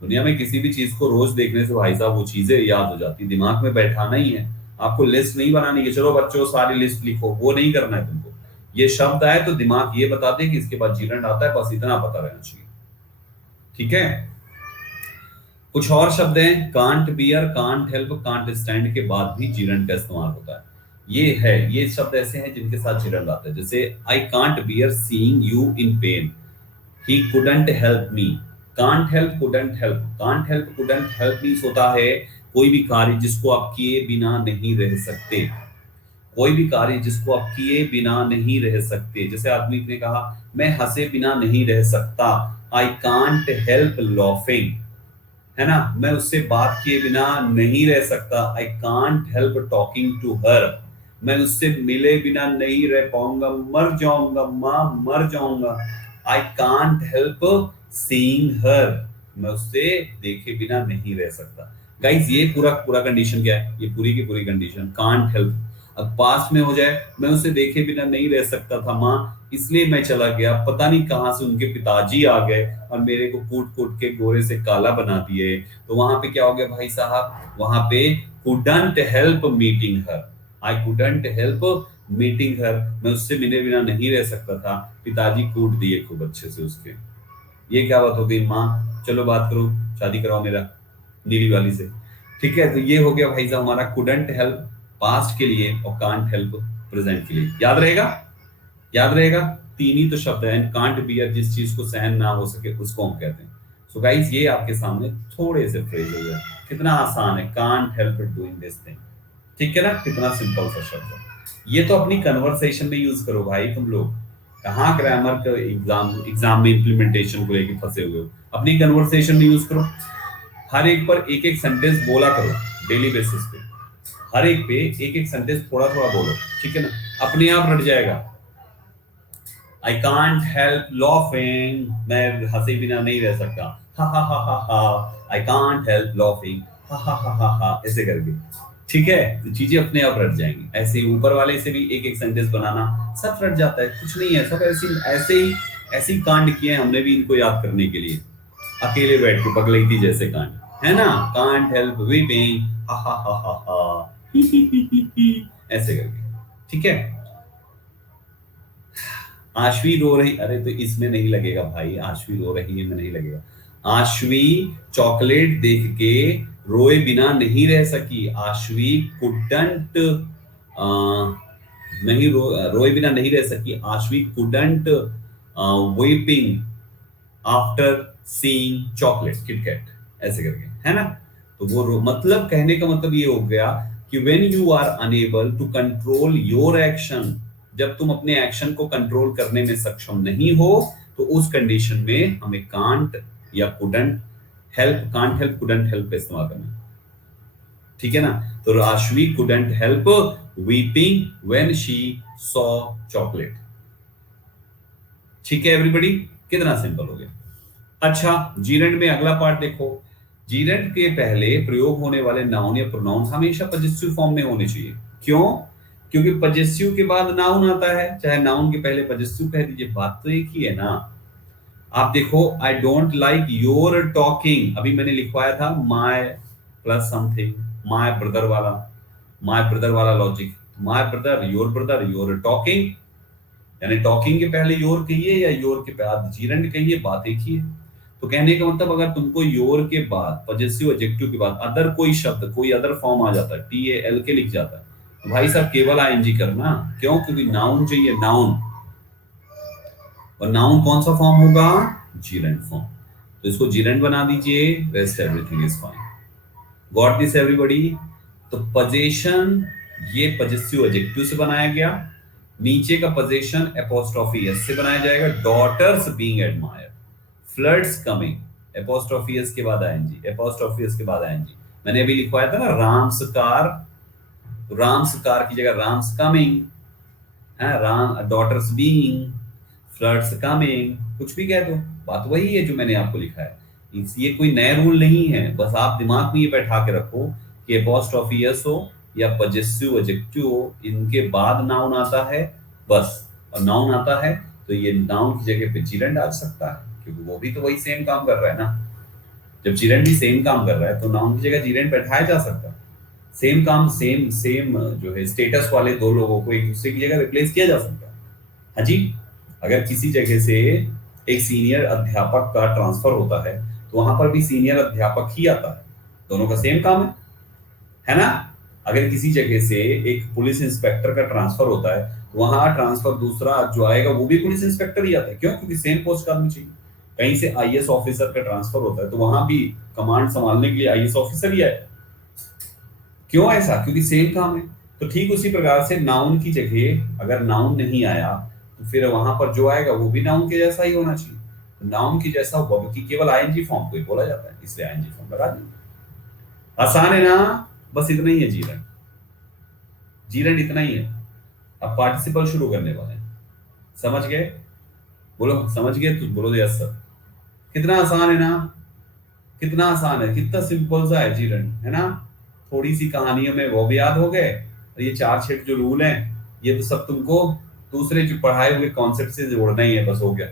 दुनिया में किसी भी चीज को रोज देखने से भाई साहब वो चीजें याद हो जाती, दिमाग में बैठाना ही है। आपको लिस्ट नहीं बनानी है, चलो बच्चों सारी लिस्ट लिखो, वो नहीं करना है तुमको। ये शब्द आए तो दिमाग ये बता दे कि इसके बाद जीरेंड आता है, बस इतना पता रहना चाहिए। ठीक है, कुछ और शब्द हैं, can't beer, can't help, can't stand के बाद भी जीरेंड का इस्तेमाल होता है। ये शब्द ऐसे हैं जिनके साथ जीरेंड आता है, जैसे I can't beer seeing you in pen, he couldn't help me. Can't help, couldn't help, can't help, couldn't help means होता है कोई भी कार्य जिसको आप किए बिना नहीं रह सकते, कोई भी कार्य जिसको आप किए बिना नहीं रह सकते। जैसे आदमी ने कहा मैं हंसे बिना नहीं रह सकता, आई कांट हेल्प लॉफिंग, है ना, मैं उससे बात किए बिना नहीं रह सकता, I can't help talking to her, मैं उससे मिले बिना नहीं रह पाऊंगा, मर जाऊंगा मां, मर जाऊंगा, आई कांट हेल्प सीइंग हर, मैं उससे देखे बिना नहीं रह सकता। गाइस ये पूरा पूरा कंडीशन क्या है, ये पूरी की पूरी कंडीशन कांट हेल्प। अब पास्ट में हो जाए, मैं उसे देखे बिना नहीं रह सकता था माँ, इसलिए मैं चला गया, पता नहीं कहां से उनके पिताजी आ गए और मेरे को कूट कूट के गोरे से काला बना दिए। तो वहां पे क्या हो गया भाई साहब, वहां पे couldn't help meeting her, I couldn't help meeting her, मैं उससे मिले बिना नहीं रह सकता था, पिताजी कूट दिए खूब अच्छे से उसके। ये क्या बात हो गई माँ, चलो बात करो, शादी कराओ मेरा नीली वाली से। ठीक है, तो ये हो गया भाई साहब हमारा couldn't help पास्ट के लिए और कांट हेल्प प्रेजेंट के लिए। याद रहेगा, याद रहेगा, तीन ही तो शब्द है। कांट बियर, जिस चीज को सहन ना हो सके उसको हम कहते हैं। तो गाइस ये आपके सामने थोड़े से फ्रेजेस है, कितना आसान है, can't help doing this thing, ठीक है ना, कितना सिंपल सा शब्द है। ये तो अपनी कन्वर्सेशन में यूज करो भाई, तुम लोग कहाँ ग्रामर का एग्जाम में इम्प्लीमेंटेशन को लेके फंसे हुए हो, अपनी कन्वर्सेशन में यूज करो। हर एक पर एक एक सेंटेंस बोला करो डेली बेसिस पे, हर एक पे एक एक सेंटेंस थोड़ा थोड़ा बोलो, ठीक है ना, अपने आप रट जाएगा। आई कांट हेल्प लॉफिंग, मैं हंसे बिना नहीं रह सकता, हा हा हा हा हा, आई कांट हेल्प लॉफिंग, हा हा हा हा हा, ऐसे करके, ठीक है, तो चीजें अपने आप रट जाएंगी। ऐसे ही ऊपर वाले से भी एक एक सेंटेंस बनाना, सब रट जाता है, कुछ नहीं है, सब ऐसे ही कांड किए हैं हमने भी इनको याद करने के लिए, अकेले बैठ के पगलैती जैसे कांड, है ना, कांट हेल्प वीपिंग, हा हा हा हा हा, ऐसे करके, ठीक है। आशवी रो रही, अरे तो इसमें नहीं लगेगा भाई, आशवी रो रही है में नहीं लगेगा। आशवी चॉकलेट देख के रोए बिना नहीं रह सकी, आशवी कुडंट, नहीं रोए बिना नहीं रह सकी, Aashvi couldn't vaping after seeing chocolate KitKat, ऐसे करके, है ना। तो वो मतलब कहने का मतलब ये हो गया कि when you are unable to control your action, जब तुम अपने एक्शन को कंट्रोल करने में सक्षम नहीं हो, तो उस कंडीशन में हमें कांट या कांट हेल्प कुडंट हेल्प का इस्तेमाल करना, ठीक है ना। तो Rashvi couldn't help weeping when she saw chocolate, ठीक है एवरीबॉडी, कितना सिंपल हो गया। अच्छा, जीरेंड में अगला पार्ट देखो। जीरेंड के पहले प्रयोग होने वाले नाउन या प्रोनाउन हमेशा पजेसिव फॉर्म में होने चाहिए। क्यों? क्योंकि पजेसिव के बाद नाउन आता है, चाहे नाउन के पहले पजेसिव कह दीजिए, बात तो एक ही है ना। आप देखो, I don't like your talking, अभी मैंने लिखवाया था my plus something, my brother वाला logic, my brother, your talking, यानी टॉकिंग के पहले योर कहिए या योर के बाद जीरेंड कहिए, बात एक ही है। तो कहने का मतलब अगर तुमको योर के बाद पजेसिव एडजेक्टिव के बाद अदर कोई शब्द, कोई अदर फॉर्म आ जाता है, टी ए एल के लिख जाता है, तो भाई साहब केवल आईएनजी करना। क्यों? क्योंकि नाउन चाहिए, नाउन, और नाउन कौन सा फॉर्म होगा? जीरेंड फॉर्म। तो इसको जीरेंड बना दीजिए, rest everything is fine. Got this everybody? तो पजेशन ये पजेसिव एडजेक्टिव से बनाया गया, नीचे का पोजीशन एपोस्ट्रोफी एस से बनाया जाएगा, daughters being admired, floods coming, apostrophe S के बाद आईएनजी, एपोस्ट्रोफी एस के बाद आईएनजी। मैंने अभी लिखवाया था ना राम्स कार, तो राम्स कार की जगह राम्स कमिंग है, Ram daughters being, floods coming, कुछ भी कह दो, बात वही है जो मैंने आपको लिखा है। ये कोई नया रूल नहीं है, बस आप दिमाग में ये बैठा के रखो कि एपोस्ट्रोफी एस हो या पजेसिव एडजेक्टिव हो, इनके बाद नाउन आता है बस, और नाउन आता है तो ये नाउन की जगह पे जीरेंड आ सकता है, क्योंकि वो भी तो वही सेम काम कर रहा है ना। जब जीरेंड भी सेम काम कर रहा है तो नाउन की जगह जीरेंड बैठाया जा सकता है। सेम काम, सेम सेम जो है स्टेटस वाले दो लोगों को एक दूसरे की जगह रिप्लेस किया जा सकता है। हाँ जी, अगर किसी जगह से एक सीनियर अध्यापक का ट्रांसफर होता है तो वहां पर भी सीनियर अध्यापक ही आता है, दोनों का सेम काम है ना। अगर किसी जगह से एक पुलिस इंस्पेक्टर का ट्रांसफर होता है तो वहां ट्रांसफर दूसरा जो आएगा वो भी पुलिस इंस्पेक्टर ही आता है। क्यों? क्योंकि सेम पोस्ट का आदमी चाहिए। कहीं से आईएएस ऑफिसर का ट्रांसफर होता है तो वहां भी कमांड संभालने के लिए आईएएस ऑफिसर ही आए। क्यों ऐसा? क्योंकि सेम काम है। तो ठीक उसी प्रकार से नाउन की जगह अगर नाउन नहीं आया तो फिर वहां पर जो आएगा वो भी नाउन के जैसा ही होना चाहिए। तो नाउन की जैसा वर्ब की केवल आईएनजी फॉर्म को ही बोला जाता है, इसलिए आईएनजी फॉर्म लगा दिया। आसान है ना? बस इतना ही है जीवन, जीवन इतना ही है। अब पार्टिसिपल शुरू करने वाले हैं, समझ गए? बोलो समझ गए तो बोलो यस सर। कितना आसान है ना, कितना आसान है, कितना सिंपल सा है जीवन, है ना। थोड़ी सी कहानियों में वो भी याद हो गए, और ये चार छह जो रूल हैं ये तो सब तुमको दूसरे जो पढ़ाए हुए कॉन्सेप्ट से जोड़ना ही है, बस हो गया।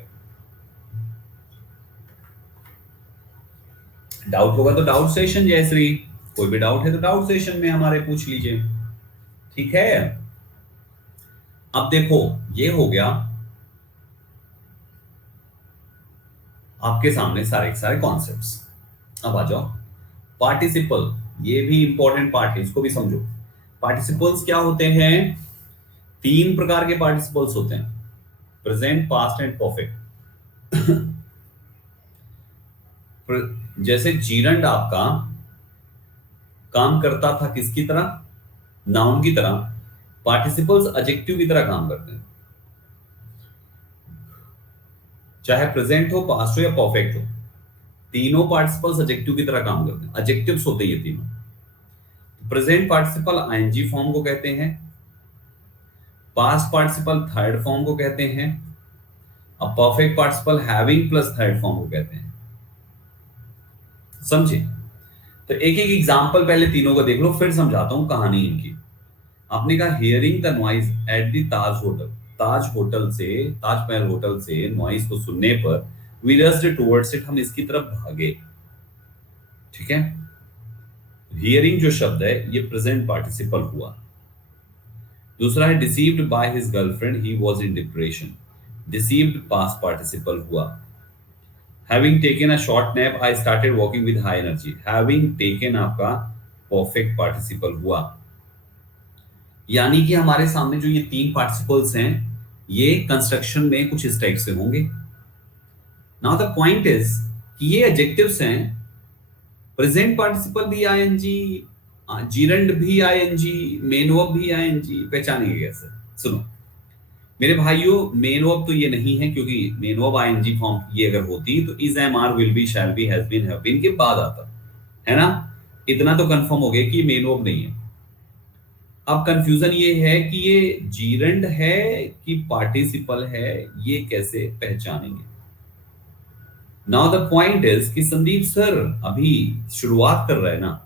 डाउट होगा तो डाउट सेशन, जयश्री, कोई भी डाउट है तो डाउट सेशन में हमारे पूछ लीजिए, ठीक है। अब देखो ये हो गया आपके सामने सारे के सारे कॉन्सेप्ट्स। अब आ जाओ पार्टिसिपल, ये भी इंपॉर्टेंट पार्ट है, इसको भी समझो। पार्टिसिपल्स क्या होते हैं? तीन प्रकार के पार्टिसिपल्स होते हैं, प्रेजेंट, पास्ट एंड परफेक्ट। जैसे जीरंड आपका काम करता था किसकी तरह, नाउन की तरह, पार्टिसिपल्स एडजेक्टिव की तरह काम करते हैं, चाहे प्रेजेंट हो, पास्ट हो या परफेक्ट हो, तीनों पार्टिसिपल्स एडजेक्टिव की तरह काम करते हैं। एडजेक्टिव्स होते हैं ये तीनों। प्रेजेंट पार्टिसिपल आईएनजी फॉर्म को कहते हैं, पास्ट पार्टिसिपल थर्ड फॉर्म को कहते हैं, अब perfect participle having plus third form को कहते हैं। समझे? तो एक एक एग्जांपल पहले तीनों को देख लो, फिर समझाता हूं कहानी इनकी। आपने कहा hearing the noise at the Taj hotel, Taj Mahal hotel से नॉइज को सुनने पर वी रस्ड टुवर्ड्स इट, हम इसकी तरफ भागे। ठीक है, हियरिंग जो शब्द है ये प्रेजेंट पार्टिसिपल हुआ। दूसरा है deceived by his girlfriend, he was in depression, deceived past participle हुआ। Having taken a short nap I started walking with high energy, having taken आपका परफेक्ट पार्टिसिपल हुआ। यानी कि हमारे सामने जो ये तीन पार्टिसिपल्स हैं ये कंस्ट्रक्शन में कुछ इस टाइप से होंगे। नाउ द पॉइंट इज कि ये एडजेक्टिव्स हैं, प्रेजेंट पार्टिसिपल भी आईएनजी, जीरंड भी आईएनजी, मेन वर्ब भी आईएनजी। पहचानेंगे कैसे? सुनो मेरे भाइयों, मेन वर्ब तो ये नहीं है, क्योंकि मेन वर्ब आईएनजी फॉर्म ये अगर होती तो is, am, are, will be, shall be, has been, have been के बाद आता, है ना? इतना तो कंफर्म हो गया कि मेन वर्ब नहीं है। अब कंफ्यूजन ये है कि ये जीरंड है कि पार्टिसिपल है, ये कैसे पहचानेंगे? नाउ द पॉइंट इज कि संदीप सर अभी शुरुआत कर रहा है ना,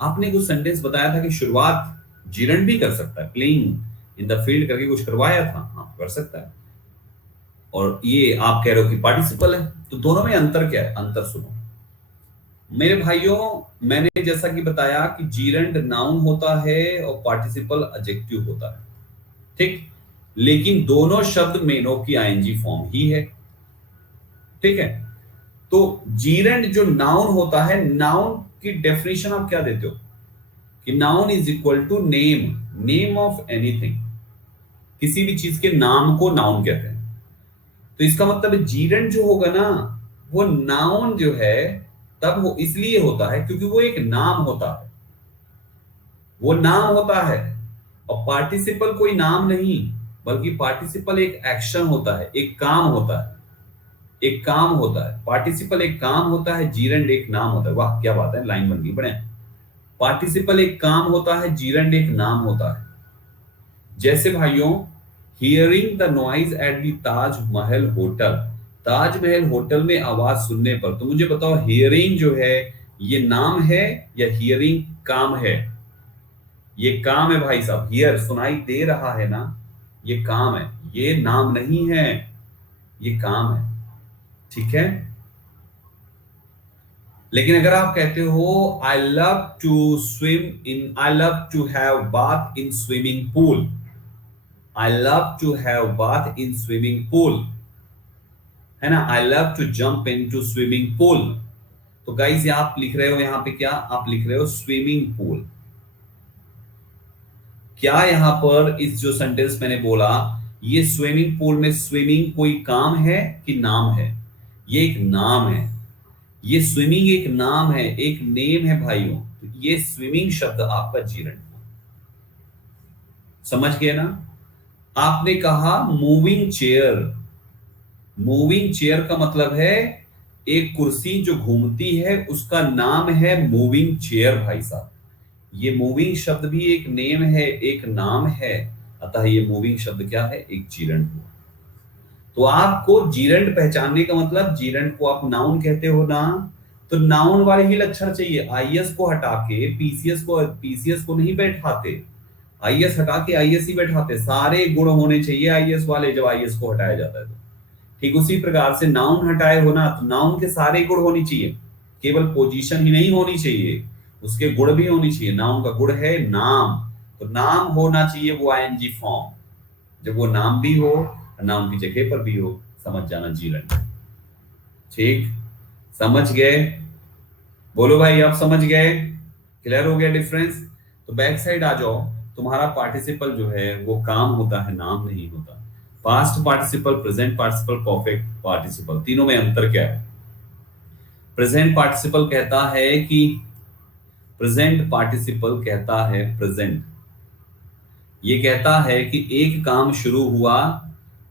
आपने कुछ सेंटेंस बताया था कि शुरुआत जीरंड भी कर सकता है, प्लेइंग इन द फील्ड करके कुछ करवाया था, हाँ कर सकता है, और ये आप कह रहे हो कि पार्टिसिपल है, तो दोनों में अंतर क्या है? अंतर सुनो मेरे भाइयों, मैंने जैसा कि बताया कि जीरंड नाउन होता है और पार्टिसिपल एडजेक्टिव होता है, ठीक, लेकिन दोनों शब्द मेनो की आईएनजी फॉर्म ही है। ठीक है, तो जीरंड जो नाउन होता है, नाउन की डेफिनेशन आप क्या देते हो कि noun is equal to name, name of anything, किसी भी चीज के नाम को नाउन कहते हैं। तो इसका मतलब जीरंड जो होगा ना वो नाउन जो है तब वो इसलिए होता है क्योंकि वो एक नाम होता है, वो नाम होता है। और पार्टिसिपल कोई नाम नहीं, बल्कि पार्टिसिपल एक एक्शन होता है, एक काम होता है, एक काम होता है। पार्टिसिपल एक काम होता है, जीरंड एक नाम होता है। वाह क्या बात है, लाइन बन गई, बड़े। पार्टिसिपल एक काम होता है, जीरंड एक नाम होता है। जैसे भाइयों, hearing the noise at the Taj Mahal hotel, Taj Mahal hotel में आवाज सुनने पर। तो मुझे बताओ हियरिंग जो है ये नाम है या हियरिंग काम है? ये काम है भाई साहब, हियर सुनाई दे रहा है ना, ये काम है, ये नाम नहीं है, ये काम है। ठीक है, लेकिन अगर आप कहते हो I love to swim in, I love to have bath in swimming pool, I love to have bath in swimming pool, है ना, I love to jump into swimming pool. तो गाइज आप लिख रहे हो यहां पे क्या? आप लिख रहे हो स्विमिंग पूल। क्या यहां पर इस जो सेंटेंस मैंने बोला, ये स्विमिंग पूल में स्विमिंग कोई काम है कि नाम है? ये एक नाम है, ये स्विमिंग एक नाम है, एक नेम है भाइयों। तो ये स्विमिंग शब्द आपका जीरंड, समझ गए ना? आपने कहा मूविंग चेयर, मूविंग चेयर का मतलब है एक कुर्सी जो घूमती है, उसका नाम है मूविंग चेयर भाई साहब। ये मूविंग शब्द भी एक नेम है, एक नाम है, अतः ये मूविंग शब्द क्या है? एक जीरंड हुआ। तो आपको जीरंड पहचानने का मतलब, जीरंड को आप नाउन कहते हो ना, तो नाउन वाले ही लक्षण चाहिए। आईएस को हटा के पीसीएस को नहीं बैठाते, आईएस हटा के आईएस ही बैठाते। सारे गुण होने चाहिए आईएस वाले जब आईएस को हटाया जाता है तो। ठीक उसी प्रकार से नाउन हटाए हो ना, तो नाउन के सारे गुण होनी चाहिए, केवल पोजीशन ही नहीं होनी चाहिए, उसके गुण भी होनी चाहिए। नाउन का गुण है नाम, तो नाम होना चाहिए वो आईएनजी फॉर्म, जब वो नाम भी हो, नाम की जगह पर भी हो, समझ जाना जीरंड। ठीक, समझ गए? बोलो भाई आप समझ गए? क्लियर हो गया डिफरेंस? तो बैक साइड आ जाओ, तुम्हारा पार्टिसिपल जो है वो काम होता है, नाम नहीं होता। Past participle, present participle, perfect participle, तीनों में अंतर क्या है? प्रेजेंट पार्टिसिपल कहता है कि प्रेजेंट, ये कहता है कि एक काम शुरू हुआ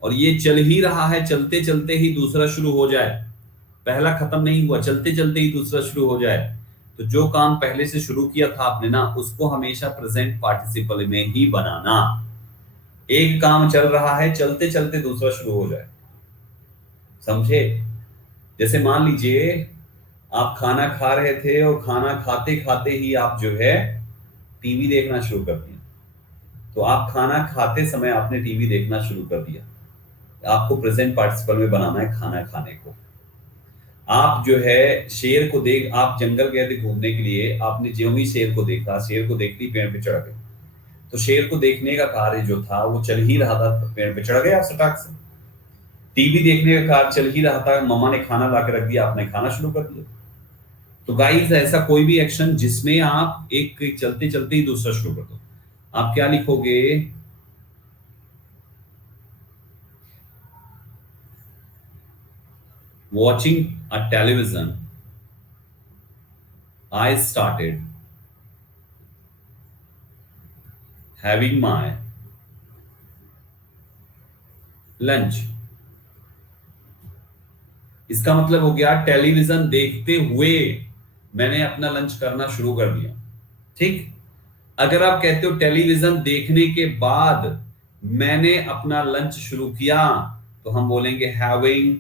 और ये चल ही रहा है, चलते चलते ही दूसरा शुरू हो जाए। पहला खत्म नहीं हुआ, चलते चलते ही दूसरा शुरू हो जाए। तो जो काम पहले से शुरू किया था आपने ना, उसको हमेशा प्रेजेंट पार्टिसिपल में ही बनाना। एक काम चल रहा है, चलते चलते दूसरा शुरू हो जाए, समझे? जैसे मान लीजिए आप खाना खा रहे थे और खाना खाते खाते ही आप जो है टीवी देखना शुरू कर दिया। तो आप खाना खाते समय आपने टीवी देखना शुरू कर दिया, आपको प्रेजेंट पार्टिसिपल में बनाना है खाना खाने को। आप जो है शेर को आप जंगल गए थे घूमने के लिए, आपने जो ही शेर को देखा, शेर को देखते ही पेड़ पे चढ़ गए। तो शेर को देखने का कार्य जो था वो चल ही रहा था, तो पेड़ पे चढ़ गए आप सटाक से। टीवी देखने का कार्य चल ही रहा था, मम्मा ने खाना ला के रख दिया, आपने खाना शुरू कर दिया। तो गाइस ऐसा कोई भी एक्शन जिसमें आप एक चलते चलते ही दूसरा शुरू कर दो, आप क्या लिखोगे? Watching a television, I started having my lunch। इसका मतलब हो गया टेलीविजन देखते हुए मैंने अपना लंच करना शुरू कर दिया। ठीक। अगर आप कहते हो टेलीविजन देखने के बाद मैंने अपना लंच शुरू किया, तो हम बोलेंगे having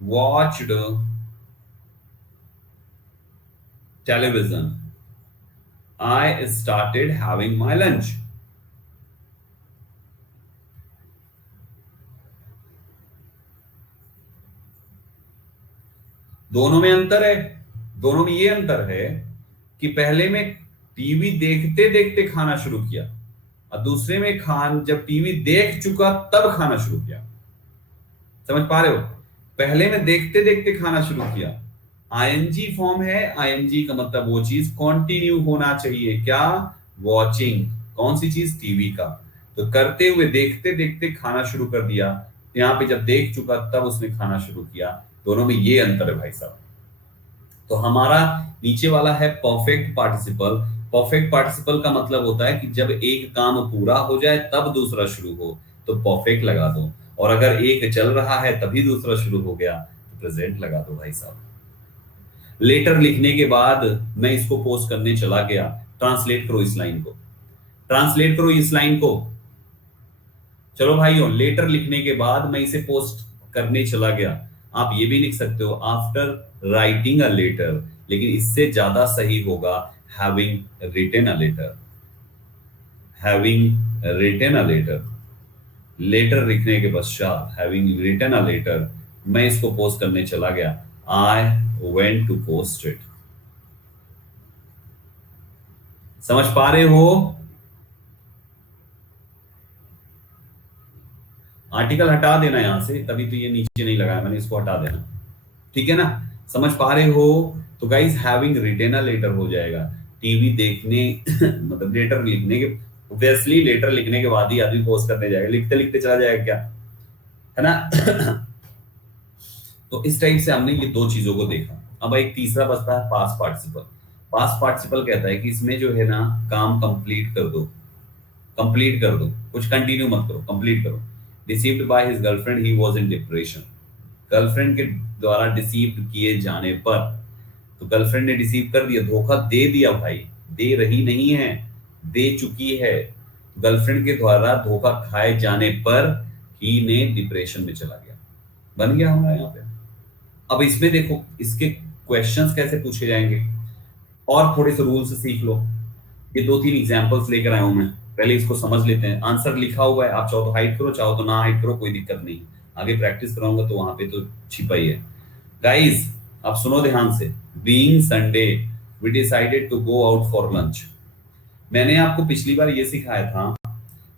watched television, I started having my lunch। दोनों में अंतर है। दोनों में ये अंतर है कि पहले में टीवी देखते देखते खाना शुरू किया और दूसरे में जब टीवी देख चुका तब खाना शुरू किया। समझ पा रहे हो? पहले में देखते देखते खाना शुरू किया, आईएनजी फॉर्म है। आईएनजी का मतलब वो चीज कंटिन्यू होना चाहिए। क्या? वॉचिंग। कौन सी चीज? टीवी का। तो करते हुए देखते देखते खाना शुरू कर दिया, यहाँ पे जब देख चुका तब उसने खाना शुरू किया। दोनों में ये अंतर है भाई साहब। तो हमारा नीचे वाला है परफेक्ट पार्टिसिपल। परफेक्ट पार्टिसिपल का मतलब होता है कि जब एक काम पूरा हो जाए तब दूसरा शुरू हो, तो परफेक्ट लगा दो। और अगर एक चल रहा है तभी दूसरा शुरू हो गया, तो प्रेजेंट लगा दो भाई साहब। लेटर लिखने के बाद मैं इसको पोस्ट करने चला गया। ट्रांसलेट करो इस लाइन को, ट्रांसलेट करो इस लाइन को। चलो भाइयों, लेटर लिखने के बाद मैं इसे पोस्ट करने चला गया। आप ये भी लिख सकते हो आफ्टर राइटिंग अ लेटर, लेकिन इससे ज्यादा सही होगा having written a letter. Having written a letter, letter लिखने के पश्चात हैविंग रिटन अ लेटर, मैं इसको पोस्ट करने चला गया। I went to post it. समझ पा रहे हो? आर्टिकल हटा देना यहां से, तभी तो ये नीचे नहीं लगाया मैंने, इसको हटा देना। ठीक है ना? समझ पा रहे हो? तो guys having written a letter हो जाएगा। टीवी देखने मतलब लेटर लिखने के, ऑब्वियसली लेटर लिखने के बाद ही आदमी पोस्ट करने जाएगा, लिखते लिखते चला जाएगा क्या, है ना? तो इस टाइप से हमने ये दो चीजों को देखा। अब एक तीसरा बचता है पास्ट पार्टिसिपल। पास्ट पार्टिसिपल कहता है कि इसमें जो है ना, काम कंप्लीट कर दो, कंप्लीट कर दो, कुछ कंटिन्यू मत करो, कंप्लीट करो। Deceived by his girlfriend he was in depression. Girlfriend के द्वारा डिसीव किए जाने पर, तो गर्लफ्रेंड ने डिसीव कर दिया, धोखा दे दिया भाई, दे रही नहीं है, दे चुकी है। गर्लफ्रेंड के द्वारा धोखा खाए जाने पर ही ने डिप्रेशन में चला गया। बन गया हमारा यहाँ पे। अब इसमें देखो इसके क्वेश्चंस कैसे पूछे जाएंगे, और थोड़े से रूल्स सीख लो। ये दो तीन एग्जांपल्स लेकर आया हूं मैं, पहले इसको समझ लेते हैं। आंसर लिखा हुआ है, आप चाहो तो हाइड करो, चाहो तो ना हाइड करो, कोई दिक्कत नहीं। आगे प्रैक्टिस कराऊंगा तो वहां पे तो छिपा ही है। गाइस अब सुनो ध्यान से। Being Sunday we decided to go out for lunch. मैंने आपको पिछली बार ये सिखाया था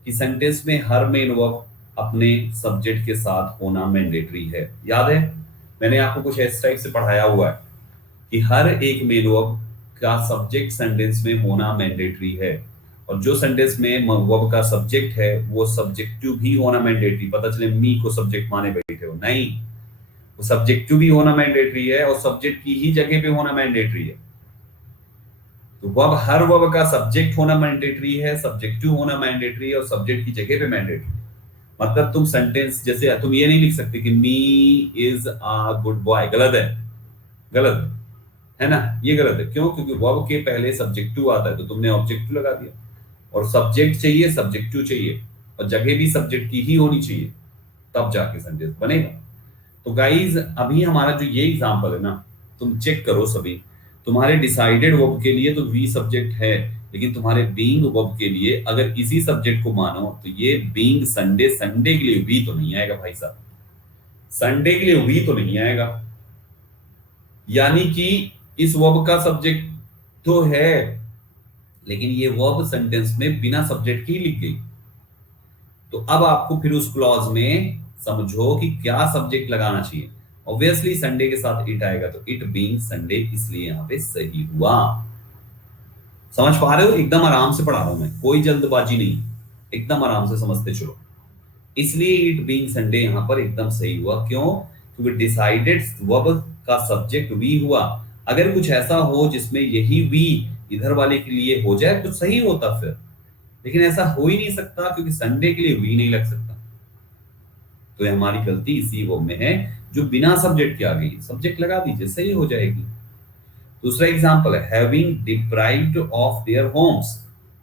कि सेंटेंस में हर मेन वर्ब अपने सब्जेक्ट के साथ होना मैंडेटरी है। याद है? मैंने आपको कुछ इस टाइप से पढ़ाया हुआ है कि हर एक मेन वर्ब का सब्जेक्ट सेंटेंस में होना मैंडेटरी है, और जो सेंटेंस में वर्ब का सब्जेक्ट है वो सब्जेक्टिव भी होना मैंडेटरी। पता चले मी को सब्जेक्ट माने बैठे हो, नहीं, सब्जेक्टिव भी होना मैंडेटरी है और सब्जेक्ट की ही जगह पे होना मैंडेटरी है। तो वर्ब, हर वर्ब का सब्जेक्ट होना मैंडेटरी है, सब्जेक्टिव होना मैंडेटरी है और सब्जेक्ट की जगह पे मैंडेटरी है। मतलब तुम सेंटेंस जैसे तुम ये नहीं लिख सकते कि me is a good boy, गलत है, गलत है ना, ये गलत है। क्यों? क्योंकि वर्ब के पहले सब्जेक्टिव आता है तो तुमने ऑब्जेक्टिव लगा दिया, और सब्जेक्ट चाहिए, सब्जेक्टिव चाहिए, और जगह भी सब्जेक्ट की ही होनी चाहिए, तब जाके सेंटेंस बनेगा। तो गाइज अभी हमारा जो ये एग्जांपल है ना, तुम चेक करो सभी, तुम्हारे डिसाइडेड वर्ब के लिए तो वी सब्जेक्ट है, लेकिन तुम्हारे बीइंग वर्ब के लिए अगर इसी सब्जेक्ट को मानो तो ये बीइंग संडे, संडे के लिए वी तो नहीं आएगा भाई साहब, संडे के लिए वी तो नहीं आएगा। यानी कि इस वर्ब का सब्जेक्ट तो है, लेकिन ये वर्ब सेंटेंस में बिना सब्जेक्ट के ही लिख गई। तो अब आपको फिर उस क्लॉज में समझो कि क्या सब्जेक्ट लगाना चाहिए। ऑब्वियसली संडे के साथ इट आएगा, तो इट बीइंग संडे, इसलिए यहां पे सही हुआ। समझ पा रहे हो? एकदम आराम से पढ़ा रहा हूं मैं, कोई जल्दबाजी नहीं, एकदम आराम से समझते चलो। इसलिए इट बीइंग संडे यहां पर एकदम सही हुआ। क्यों? क्योंकि डिसाइडेड वर्ब का सब्जेक्ट वी हुआ। अगर कुछ ऐसा हो जिसमें यही वी इधर वाले के लिए हो जाए तो सही होता फिर, लेकिन ऐसा हो ही नहीं सकता क्योंकि संडे के लिए वी नहीं लग सकता। तो ये हमारी गलती इसी वो में है जो बिना सब्जेक्ट के आ गई। सब्जेक्ट लगा दीजिए, सही हो जाएगी। दूसरा एग्जांपल है having deprived of their homes,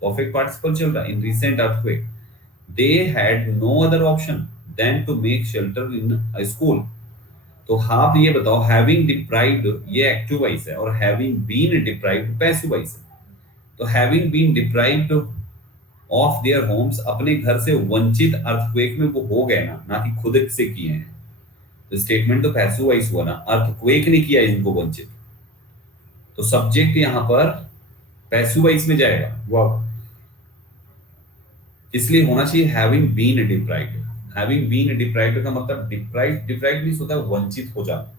perfect participle चल रहा है, in recent earthquake they had no other option than to make shelter in a school. तो आप ये बताओ, हैविंग डिप्राइव्ड ये एक्टिव वॉइस है और having been deprived passive voice है। तो having been deprived of their homes, अपने घर से वंचित अर्थक्वेक में वो हो गए ना कि खुद से किए हैं। तो स्टेटमेंट तो पैसिव वॉइस हुआ ना, अर्थक्वेक ने किया इनको वंचित, तो सब्जेक्ट यहां पर पैसिव वॉइस में जाएगा वर्ब, इसलिए होना चाहिए having been deprived. Having been deprived का मतलब डिप्राइव्ड, डिप्राइव्ड मींस होता है वंचित हो जाना,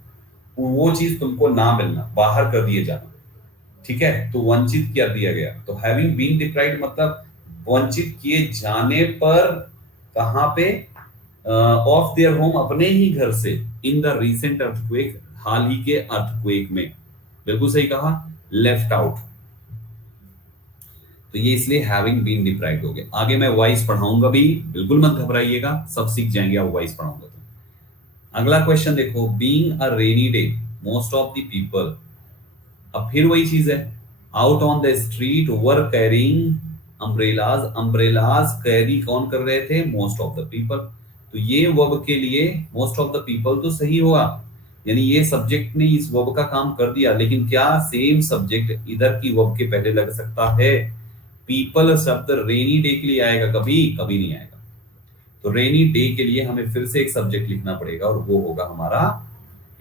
वो चीज तुमको ना मिलना, बाहर कर दिए जाना, ठीक है, तो वंचित किया दिया गया। तो हैविंग बीन डिप्राइव्ड मतलब वंचित किए जाने पर, कहां पे? ऑफ देयर होम, अपने ही घर से, इन द रीसेंट अर्थक्वेक, हाल ही के अर्थक्वेक में, बिल्कुल सही कहा, लेफ्ट आउट। तो ये इसलिए हैविंग बीन डिप्राइव्ड हो गया। आगे मैं वॉइस पढ़ाऊंगा भी, बिल्कुल मत घबराइएगा, सब सीख जाएंगे आप वॉइस पढ़ाऊंगा तो। अगला क्वेश्चन देखो, being a rainy day most of the people, अब फिर वही चीज है, out on the street were carrying umbrellas, umbrellas carry कौन कर रहे थे? Most of the people. तो ये वर्ब के लिए मोस्ट ऑफ द पीपल तो सही हुआ, यानी ये सब्जेक्ट ने इस वर्ब का काम कर दिया, लेकिन क्या सेम सब्जेक्ट इधर की वर्ब के पहले लग सकता है? पीपल शब्द रेनी डे के लिए आएगा कभी? कभी नहीं आएगा। तो रेनी डे के लिए हमें फिर से एक सब्जेक्ट लिखना पड़ेगा और वो होगा हमारा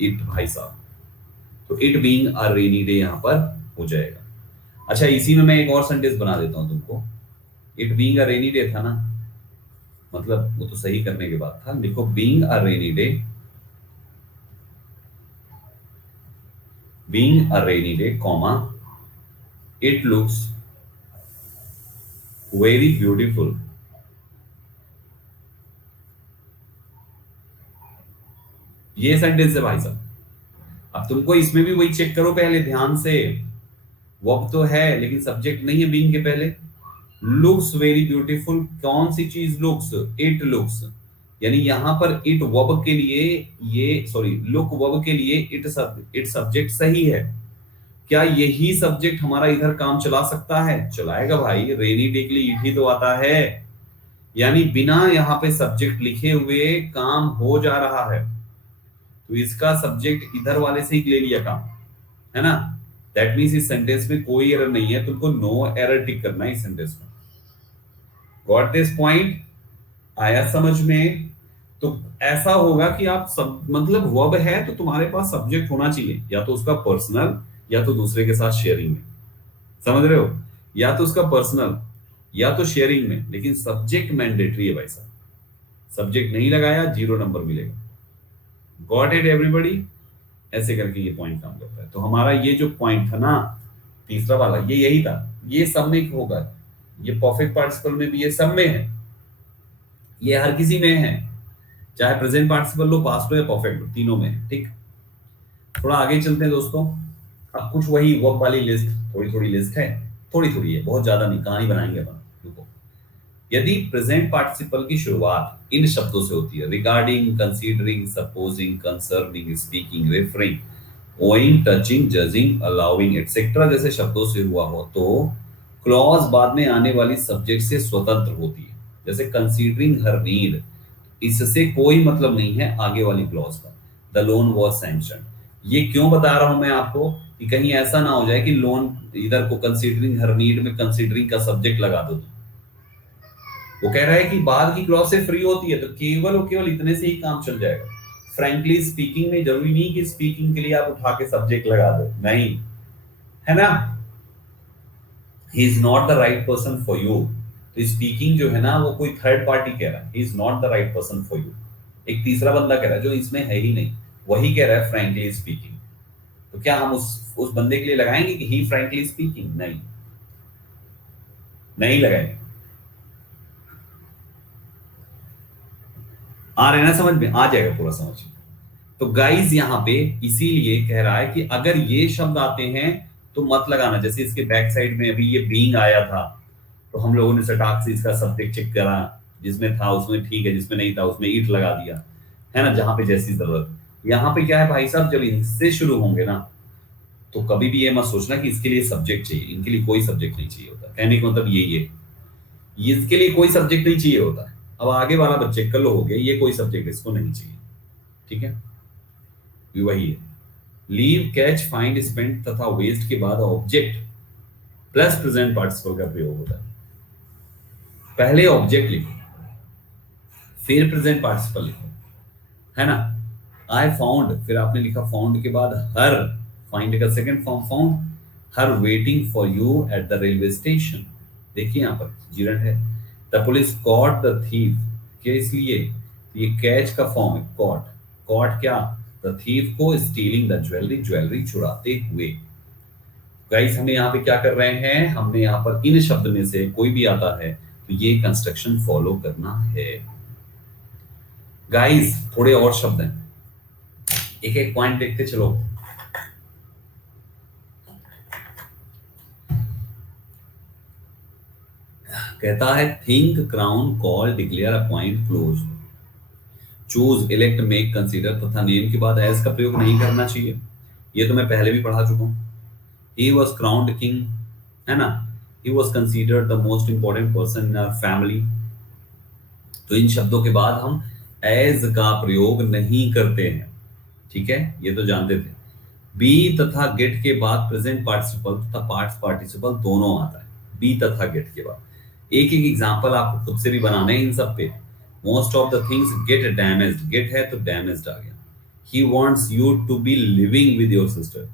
इट भाई साहब। तो it being a rainy day यहां पर हो जाएगा। अच्छा, इसी में मैं एक और सेंटेंस बना देता हूं तुमको। It being a rainy day था ना, मतलब वो तो सही करने के बाद था, लिखो being a rainy day, being a rainy day comma it looks very beautiful. ये सेंटेंस है भाई साहब। अब तुमको इसमें भी वही चेक करो पहले ध्यान से, वर्ब तो है लेकिन सब्जेक्ट नहीं है बीइंग के पहले। लुक्स वेरी ब्यूटीफुल, कौन सी चीज लुक्स? इट लुक्स, यानी यहां पर इट वर्ब के लिए, ये सॉरी लुक वर्ब के लिए इट सब्जेक्ट सही है। क्या यही सब्जेक्ट हमारा इधर काम चला सकता है? चलाएगा भाई, रेनी डे के लिए इट ही तो आता है, यानी बिना यहां पे सब्जेक्ट लिखे हुए काम हो जा रहा है। तो इसका सब्जेक्ट इधर वाले से ही ले लिया काम, है ना। दैट मीन्स इस सेंटेंस में कोई एरर नहीं है, तुमको नो एरर टिक करना है इस सेंटेंस में। Got this point? आया समझ में? तो ऐसा होगा कि आप सब मतलब वर्ब है तो तुम्हारे पास सब्जेक्ट होना चाहिए, या तो उसका पर्सनल या तो दूसरे के साथ शेयरिंग में, समझ रहे हो, या तो उसका पर्सनल या तो शेयरिंग में, लेकिन सब्जेक्ट मैंडेटरी है भाई साहब। सब्जेक्ट नहीं लगाया, 0 नंबर मिलेगा। Got it everybody? ऐसे करके ये पॉइंट काम करता है। तो हमारा ये जो पॉइंट था ना, तीसरा वाला, ये यही था, ये सब में होगा, ये परफेक्ट पार्टिसिपल में भी, ये सब में है, ये हर किसी में है। चाहे प्रेजेंट पार्टिसिपल लो, पास्ट लो या परफेक्ट लो, तीनों में। ठीक, थोड़ा आगे चलते हैं दोस्तों। अब कुछ वही वर्ब वाली लिस्ट, थोड़ी थोड़ी लिस्ट है, थोड़ी थोड़ी है, बहुत ज्यादा नहीं, कहानी बनाएंगे अपन। देखो, यदि प्रेजेंट पार्टिसिपल की शुरुआत इन शब्दों से होती है, regarding, considering, supposing, concerning, speaking, referring, owing, touching, judging, allowing etcetera जैसे शब्दों से हुआ हो, तो क्लॉज बाद में आने वाली सब्जेक्ट से स्वतंत्र होती है। जैसे कंसीडरिंग हर नीड, इससे कोई मतलब नहीं है आगे वाली क्लॉज का। द लोन वॉज सैंक्शन, ये क्यों बता रहा हूं मैं आपको, कि कहीं ऐसा ना हो जाए कि लोन इधर को कंसीडरिंग हर नीड में कंसीडरिंग का सब्जेक्ट लगा दो। वो कह रहा है कि बाद की क्लॉज से फ्री होती है, तो केवल और केवल इतने से ही काम चल जाएगा। फ्रैंकली स्पीकिंग में जरूरी नहीं कि स्पीकिंग के लिए आप उठा के सब्जेक्ट लगा दो, नहीं, है ना। He is not the right person for you, तो स्पीकिंग जो है ना, वो कोई थर्ड पार्टी कह रहा है, he is not the right person for you. एक तीसरा बंदा कह रहा है जो इसमें है ही नहीं, वही कह रहा है फ्रैंकली स्पीकिंग। तो क्या हम उस बंदे के लिए लगाएंगे कि ही फ्रैंकली स्पीकिंग? नहीं, नहीं लगाएंगे। आ रहे ना समझ में, आ जाएगा पूरा समझ में। तो गाइस यहाँ पे इसीलिए कह रहा है कि अगर ये शब्द आते हैं तो मत लगाना। जैसे इसके बैक साइड में अभी ये बीइंग आया था, तो हम लोगों ने सटाक से इसका सब्जेक्ट चेक करा, जिसमें था उसमें ठीक है, जिसमें नहीं था उसमें ईट लगा दिया, है ना, जहां पे जैसी जरूरत। यहाँ पे क्या है भाई साहब, जब इनसे शुरू होंगे ना, तो कभी भी ये मत सोचना कि इसके लिए सब्जेक्ट चाहिए, इनके लिए कोई सब्जेक्ट नहीं चाहिए होता। कहने का मतलब यही है, इसके लिए कोई सब्जेक्ट नहीं चाहिए होता है। अब आगे वाला बच्चे कल हो गए, ये कोई सब्जेक्ट इसको नहीं चाहिए, ठीक है। ये वही है, लीव, कैच, फाइंड, स्पेंड तथा वेस्ट के बाद ऑब्जेक्ट प्लस प्रेजेंट पार्टिसिपल का प्रयोग होता है। पहले ऑब्जेक्ट लिखो, फिर प्रेजेंट पार्टिसिपल लिखो, है ना। आई फाउंड, फिर आपने लिखा फाउंड के बाद हर, फाइंड का second form found, her waiting for you at the railway station. देखिए यहां पर जीरंड है। The police caught the thief, क्या इसलिए, ये कैच का फॉर्म है, कॉट। कॉट क्या, द थीफ को स्टीलिंग द ज्वेलरी, ज्वेलरी चुराते हुए। गाइस हमें यहाँ पे क्या कर रहे हैं, हमने यहाँ पर इन शब्द में से कोई भी आता है तो ये कंस्ट्रक्शन फॉलो करना है। गाइस थोड़े और शब्द हैं, एक एक पॉइंट देखते चलो। कहता है think, crown, call, declare, appoint, close, choose, elect, make, consider तथा नेम के बाद एज का प्रयोग नहीं करना चाहिए। ये तो मैं पहले भी पढ़ा चुका हूं। ही वॉज क्राउन्ड किंग, है ना, he was considered the most important person in our family. तो इन शब्दों के बाद हम एज का प्रयोग नहीं करते हैं, ठीक है, ये तो जानते थे। बी तथा गेट के बाद प्रेजेंट पार्टिसिपल तथा पास्ट पार्टिसिपल दोनों आता है, बी तथा गेट के बाद। एक एक एग्जांपल आपको खुद से भी बनाने हैं इन सब पे। Most of the things get damaged, get है तो डैमेज्ड आ गया। He wants you to be living with your sister,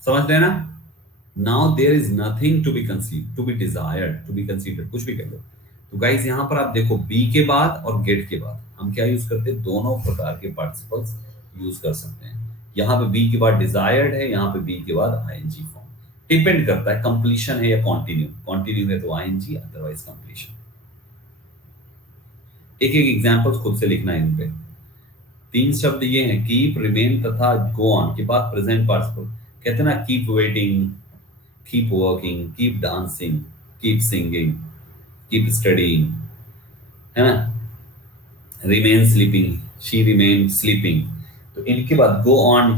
समझ रहे हैं ना। Now there is nothing to be conceive, to be desired, to be considered, कुछ भी कर लो। तो गाइस यहां पर आप देखो, बी के बाद और गेट के बाद हम क्या यूज करते हैं, दोनों प्रकार के पार्टिसिपल्स यूज कर सकते हैं। यहाँ पे बी के बाद डिजायर्ड है, यहाँ पे बी के बाद आईएनजी फॉर्म। डिपेंड करता है कंप्लीशन है या कंटिन्यू, कंटिन्यू है तो आईएनजी, अदरवाइज कंप्लीशन। एक एक एग्जांपल्स खुद से लिखना है इन पे। तीन शब्द ये हैं, कीप, रिमेन तथा गो ऑन के बाद प्रेजेंट पार्टिसिपल। कहते हैं ना, keep waiting, keep working, keep dancing, keep singing, keep studying, है ना। remain sleeping, she remained sleeping। तो इनके बाद go on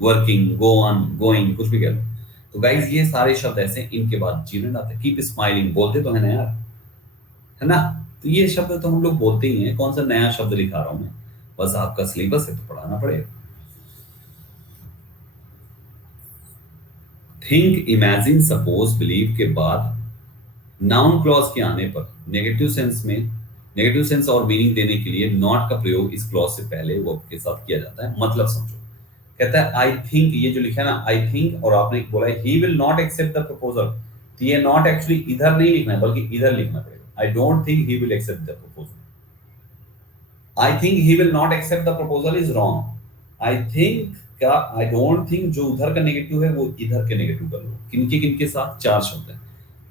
working, go on going, कुछ भी कह लो। तो गाइस ये सारे शब्द ऐसे इनके बाद जीवन आते हैं। keep smiling बोलते तो है ना यार, है ना। तो ये शब्द तो हम लोग बोलते ही हैं, कौन सा नया शब्द लिखा रहा हूं मैं, बस आपका सिलेबस है तो पढ़ाना पड़ेगा। थिंक, इमेजिन, सपोज, बिलीव के बाद नाउन क्लॉज के आने पर नेगेटिव सेंस में, नेगेटिव सेंस और मीनिंग देने के लिए नॉट का प्रयोग इस क्लॉज से पहले वर्ब के साथ किया जाता है। मतलब समझो, कहता है आई थिंक, ये जो लिखा है ना आई थिंक, और आपने बोला है he will not accept the proposal, तो ये नॉट एक्चुअली इधर नहीं लिखना है बल्कि इधर लिखना पड़ेगा। I don't think he will accept the proposal. I think he will not accept the proposal is wrong. I think क्या, आई डोंट थिंक जो उधर का नेगेटिव है वो इधर के नेगेटिव कर लो। किनके साथ, चार शब्द है,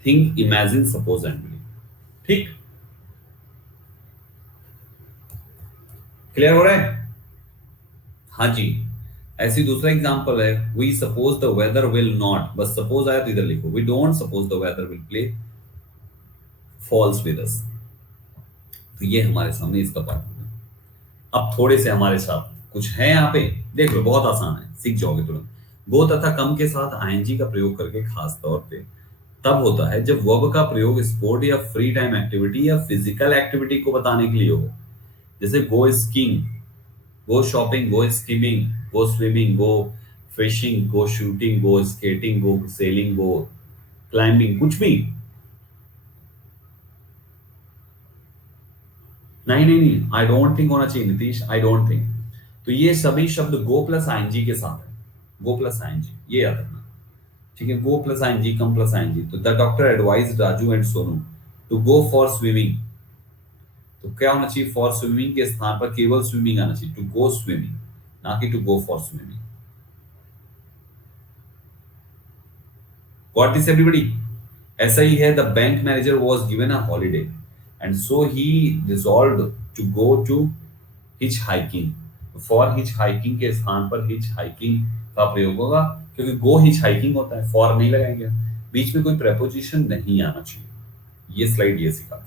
think, imagine, suppose and believe, ठीक। क्लियर हो रहा है? हाँ जी। ऐसी दूसरा एग्जांपल है, we suppose the weather will not, बस सपोज आया तो इधर लिखो, we don't suppose the weather will play false with us. तो ये हमारे सामने इसका पार्ट हो गया। अब थोड़े से हमारे साथ कुछ है यहाँ पे, देख लो बहुत आसान है, सीख जाओगे तुरंत। गो तथा कम के साथ आईएनजी का प्रयोग करके खास तौर पे तब होता है जब वर्ब का प्रयोग स्पोर्ट या फ्री टाइम एक्टिविटी या फिजिकल एक्टिविटी को बताने के लिए हो। जैसे गो स्कीइंग, गो शॉपिंग, गो स्कीमिंग, गो स्विमिंग, गो फिशिंग, गो शूटिंग, गो स्केटिंग, गो सेलिंग, गो क्लाइंबिंग, कुछ भी। नहीं नहीं नहीं, आई डोंट थिंक होना चाहिए नीतीश, आई डोंट थिंक। तो ये सभी शब्द गो प्लस आईएनजी के साथ है, गो प्लस आईएनजी, ये याद रखना। ठीक है, go plus ING, come plus ING. तो the doctor advise Raju and Sonu to go for swimming. तो क्या होना चाहिए, फॉर स्विमिंग के स्थान पर केवल स्विमिंग आना चाहिए, टू गो स्विमिंग, ना कि to go for swimming. Got this everybody? ऐसा ही है, the bank manager was given a holiday and so he resolved to go to hitchhiking. For hitchhiking के स्थान पर हिच हाइकिंग का प्रयोग होगा, क्योंकि गो हिच हाइकिंग होता है, फॉर नहीं लगाएंगे। बीच में कोई प्रेपोजिशन नहीं आना चाहिए। ये स्लाइड ये सिखाती है।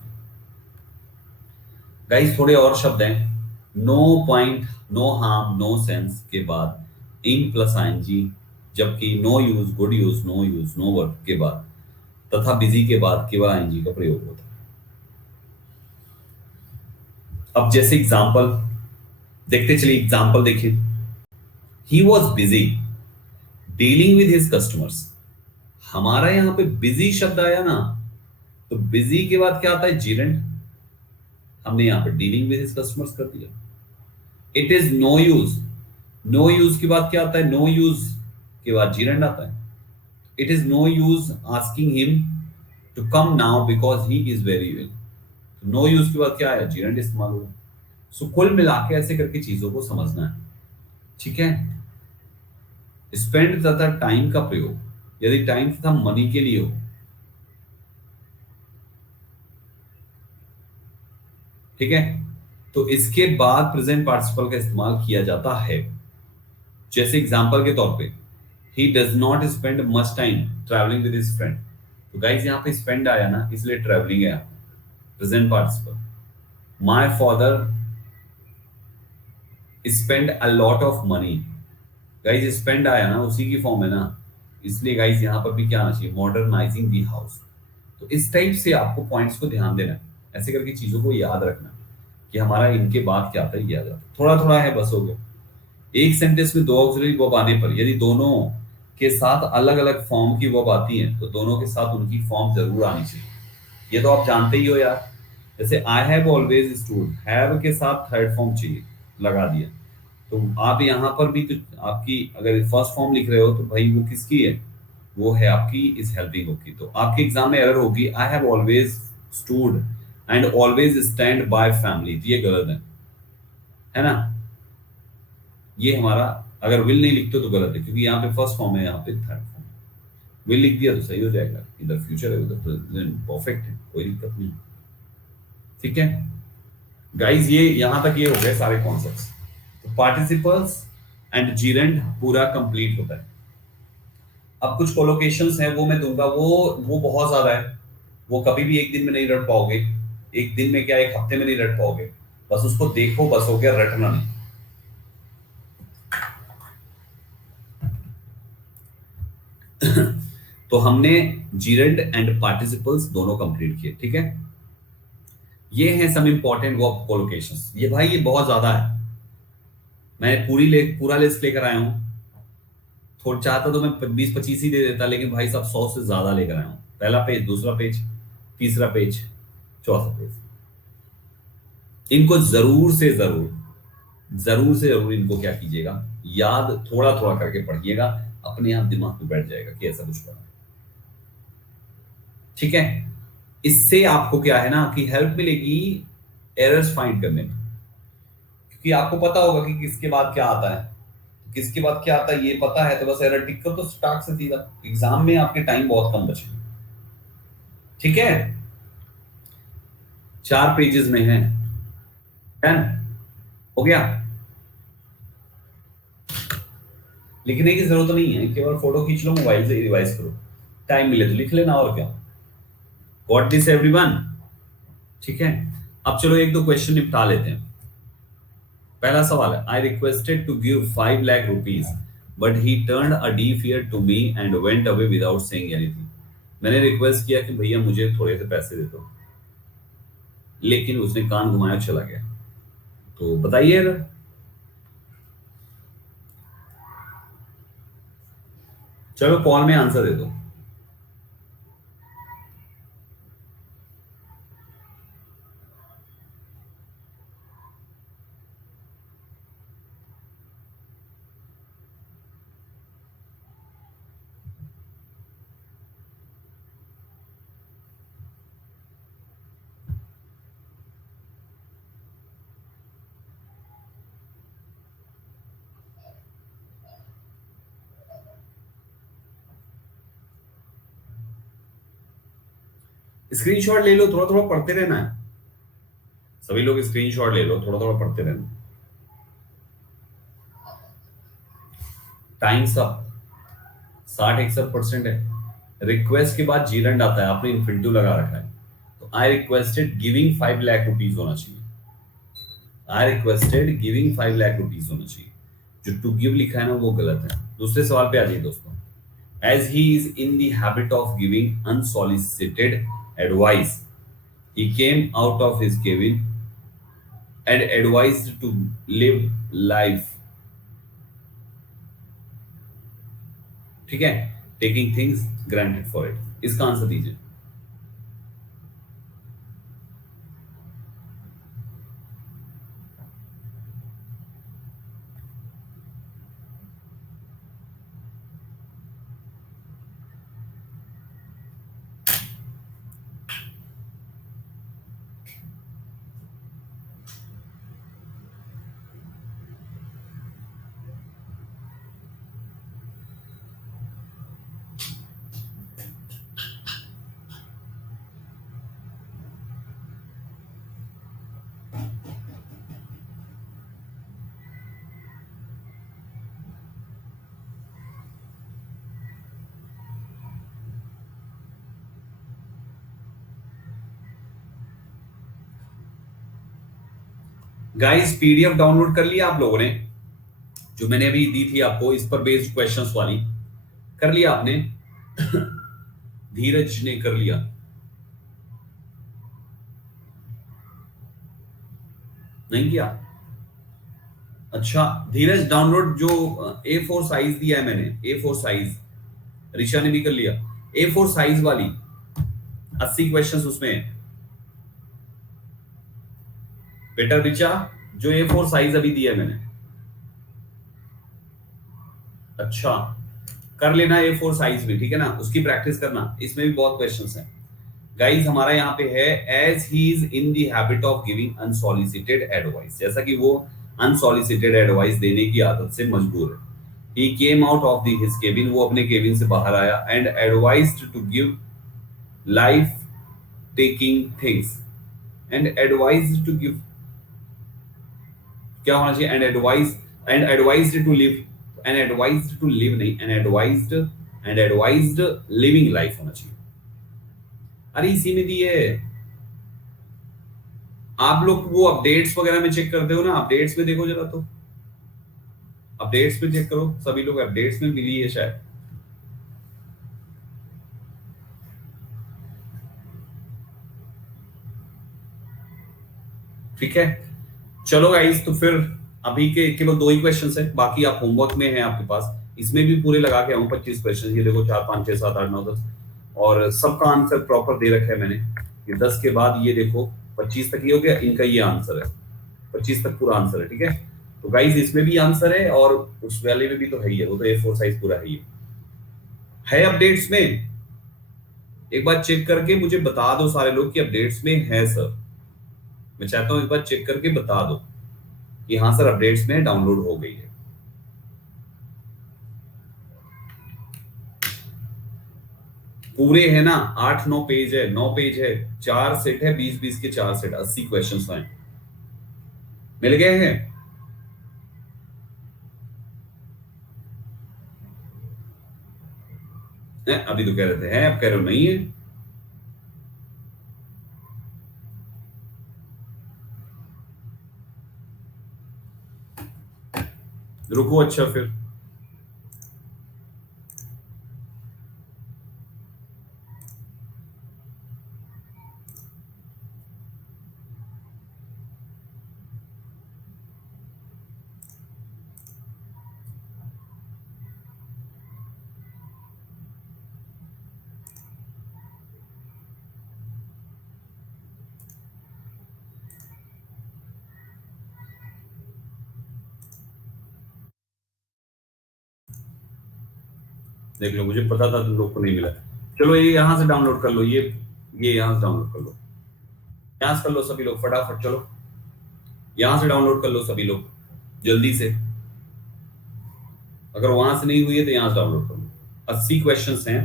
गाइस थोड़े और शब्द हैं, no point, no harm, no sense के बाद इन प्लस आईएनजी, जबकि no use, good use, no use, no work के बाद तथा बिजी के बाद केवल आईएनजी का प्रयोग होता है। अब जैसे एग्जांपल देखते चलिए, एग्जांपल देखिए, he was busy dealing with his customers. हमारा यहां पे बिजी शब्द आया ना, तो बिजी के बाद क्या आता है, जीरेंड। हमने यहां पे डीलिंग विद हिज कस्टमर्स कर दिया। It is no use, no use के बाद क्या आता है, नो यूज के बाद जीरेंड आता है। It is no use asking him to come now because he is very well. No use के बाद क्या आया, जीरेंड इस्तेमाल हुआ। सो कुल मिला के ऐसे करके चीजों को समझना है। ठीक है, स्पेंड तथा टाइम का प्रयोग यदि टाइम तथा मनी के लिए हो, ठीक है, तो इसके बाद प्रेजेंट पार्टिसिपल का इस्तेमाल किया जाता है। जैसे एग्जांपल के तौर पे, he does not spend much time travelling with his friend. तो गाइस यहाँ पे स्पेंड आया ना, इसलिए ट्रैवलिंग है, present participle. My father spend a lot of money. Guys spend आया ना, उसी की फॉर्म है ना, इसलिए गाइस यहाँ पर भी क्या आना चाहिए, मॉडर्नाइजिंग दी हाउस। तो इस टाइप से आपको पॉइंट्स को ध्यान देना है, ऐसे करके चीजों को याद रखना है कि हमारा इनके बाद क्या आता है, किया जाता है। थोड़ा थोड़ा है बस, हो गया। एक सेंटेंस में दो ऑक्सिलरी वर्ब आने पर यदि दोनों के साथ अलग अलग फॉर्म की वर्ब आती है, तो दोनों के साथ उनकी फॉर्म जरूर आनी चाहिए। ये तो आप जानते ही हो यार। जैसे I have always stood, have के साथ थर्ड फॉर्म चाहिए, लगा दिया। तो आप यहाँ पर भी तो आपकी अगर फर्स्ट फॉर्म लिख रहे हो तो भाई वो किसकी है, वो है आपकी इज हेल्पिंग होगी। तो आपके एग्जाम में एरर होगी, I have always stood and always stand by family, ये गलत है ना। ये हमारा अगर विल नहीं लिखते तो गलत है, क्योंकि यहाँ पे फर्स्ट फॉर्म है, यहाँ पे थर्ड फॉर्म। विल लिख दिया तो सही हो जाएगा, इधर फ्यूचर है उधर प्रेजेंट परफेक्ट है, कोई दिक्कत नहीं। ठीक है गाइस, ये यहां तक ये हो गए सारे कॉन्सेप्ट्स। तो पार्टिसिपल्स एंड जीरेंड पूरा कंप्लीट होता है। अब कुछ कोलोकेशंस हैं वो मैं दूंगा, वो बहुत ज्यादा है, वो कभी भी एक दिन में नहीं रट पाओगे। एक दिन में क्या, एक हफ्ते में नहीं रट पाओगे। बस उसको देखो, बस हो गया, रटना नहीं। तो हमने जीरेंड एंड पार्टिसिपल्स दोनों कंप्लीट किए। ठीक है, ये हैं सम इंपॉर्टेंट वर्ब कोलोकेशंस। ये भाई ये बहुत ज्यादा है, मैं पूरा लिस्ट लेकर आया हूं। थोड़ा चाहता तो मैं 20-25 ही दे देता, लेकिन भाई साहब 100 से ज्यादा लेकर आया हूं। पहला पेज, दूसरा पेज, तीसरा पेज, चौथा पेज। इनको जरूर से जरूर इनको क्या कीजिएगा, याद थोड़ा थोड़ा करके पढ़िएगा, अपने आप दिमाग में बैठ जाएगा कि ऐसा कुछ पढ़ा। ठीक है, इससे आपको क्या है ना कि हेल्प मिलेगी एरर्स फाइंड करने में, क्योंकि आपको पता होगा कि किसके बाद क्या आता है, किसके बाद क्या आता है ये पता है, तो बस एरर टिक कर तो स्टार्ट से सीधा एग्जाम में आपके टाइम बहुत कम बचेगा। ठीक है, 4 पेजेस में है, डन। हो गया? लिखने की जरूरत नहीं है, केवल फोटो खींच लो, मोबाइल से रिवाइज करो, टाइम मिले तो लिख लेना, और क्या। Got this everyone? ठीक है। अब चलो एक दो क्वेश्चन निपटा लेते हैं। पहला सवाल है, I requested to give 5 lakh rupees but he turned a deaf ear to me and went away without saying anything. मैंने रिक्वेस्ट किया कि भैया मुझे थोड़े से पैसे दे दो, लेकिन उसने कान घुमाया चला गया। तो बताइए। चलो कॉल में आंसर दे दो। स्क्रीनशॉट ले लो, थोड़ा थोड़ा पढ़ते रहना है। सभी लोग स्क्रीनशॉट ले लो, थोड़ा थोड़ा पढ़ते रहना। Times up. 60-61% है। रिक्वेस्ट के बाद जीरंड आता है, आपने इन्फिनिटिव लगा रखा है, तो I requested giving 5 lakh rupees होना चाहिए। I requested giving 5 lakh rupees होना चाहिए। जो टू गिव लिखा है ना, वो गलत है। दूसरे सवाल पे आ जाइए दोस्तों। As he is in the habit of giving unsolicited advice, he came out of his cabin and advised to live life, ठीक है, taking things granted for it. इसका आंसर दीजिए। गाइस पीडीएफ डाउनलोड कर लिया आप लोगों ने, जो मैंने अभी दी थी आपको, इस पर बेस्ड क्वेश्चंस वाली, कर लिया आपने? धीरज ने कर लिया? नहीं किया? अच्छा, धीरज डाउनलोड जो A4 साइज दिया है मैंने, A4 साइज, ऋषा ने भी कर लिया। A4 साइज वाली 80 क्वेश्चंस उसमें है। बेटा ऋचा, जो A4 साइज अभी दिया है मैंने। अच्छा, कर लेना A4 साइज में, ठीक है ना, उसकी प्रैक्टिस करना, इसमें भी बहुत क्वेश्चंस हैं। गाइस हमारा यहाँ पे है, as he is in the habit of giving unsolicited advice, जैसा कि वो अनसॉलिसिटेड एडवाइस देने की आदत से मजबूर है। He came out of the his cabin, वो अपने केबिन से बाहर आया, and advised to give life taking things, and advised to give, क्या होना चाहिए, and advised to live, and advised to live नहीं, एंड एडवाइज्ड लिविंग लाइफ होना चाहिए। अरे इसी में दी है। आप लोग वो अपडेट्स वगैरह में चेक करते हो ना, अपडेट्स में देखो जरा, तो अपडेट्स में चेक करो, सभी लोग अपडेट्स में मिली है शायद। ठीक है, चलो गाइस, तो फिर अभी के केवल 2 ही क्वेश्चंस है, बाकी आप होमवर्क में है आपके पास, इसमें भी पूरे लगा के आऊं 25 क्वेश्चन। ये देखो 4 5 6 7 8 9 10, और सबका आंसर प्रॉपर दे रखा है मैंने। ये 10 के बाद ये देखो 25 तक ही हो गया, इनका ये आंसर है, 25 तक पूरा आंसर है। ठीक है, तो गाइस इसमें भी आंसर है, और उस वाले में भी तो है ही है, वो तो A4 साइज पूरा है ही है अपडेट्स में। एक बार चेक करके मुझे बता दो सारे लोग कि अपडेट्स में है सर। मैं चाहता हूं एक बार चेक करके बता दो कि हाँ सर अपडेट्स में डाउनलोड हो गई है। पूरे है ना, 8 9 पेज है, 9 पेज है, 4 सेट है, 20 20 के 4 सेट, 80 क्वेश्चन हैं। मिल गए हैं? अभी तो कह रहे थे है, अब कह रहे हो नहीं है। रुको अच्छा फिर। देख लो, मुझे पता था तुम लोग को नहीं मिला। चलो ये यहां से डाउनलोड कर लो, ये यहां से डाउनलोड कर लो, यहां से कर लो सभी लोग फटाफट। चलो यहां से डाउनलोड कर लो सभी लोग जल्दी से। अगर वहां से नहीं हुई है तो यहां से डाउनलोड कर लो। 80 क्वेश्चंस हैं,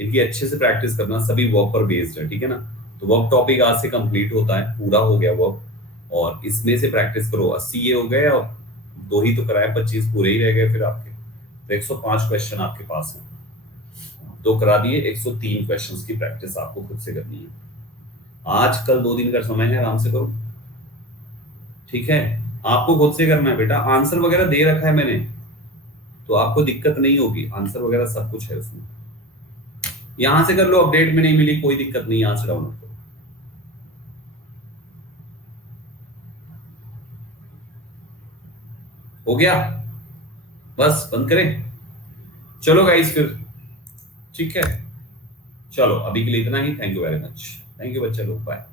इनकी अच्छे से प्रैक्टिस करना, सभी वर्क पर बेस्ड है, ठीक है ना। तो वर्क टॉपिक आज से कंप्लीट होता है, पूरा हो गया वर्क, और इसमें से प्रैक्टिस करो। 80 ये हो गए, और दो ही तो कराए, 25 पूरे ही रह गए फिर आपके। तो 105 क्वेश्चन आपके पास हैं, दो करा दिए, 103 क्वेश्चंस की प्रैक्टिस आपको खुद से करनी है। आज कल 2 दिन का समय है, आराम से करो, ठीक है। आपको खुद से करना है बेटा, आंसर वगैरह दे रखा है मैंने, तो आपको दिक्कत नहीं होगी, आंसर वगैरह सब कुछ है उसमें। यहां से कर लो, अपडेट में नहीं मिली कोई दिक्कत नहीं, यहां से डाउनलोड करो। हो गया, बस बंद करें। चलो गाइस फिर, ठीक है। चलो अभी के लिए इतना ही, thank you very much, thank you बच्चे लोग, बाय।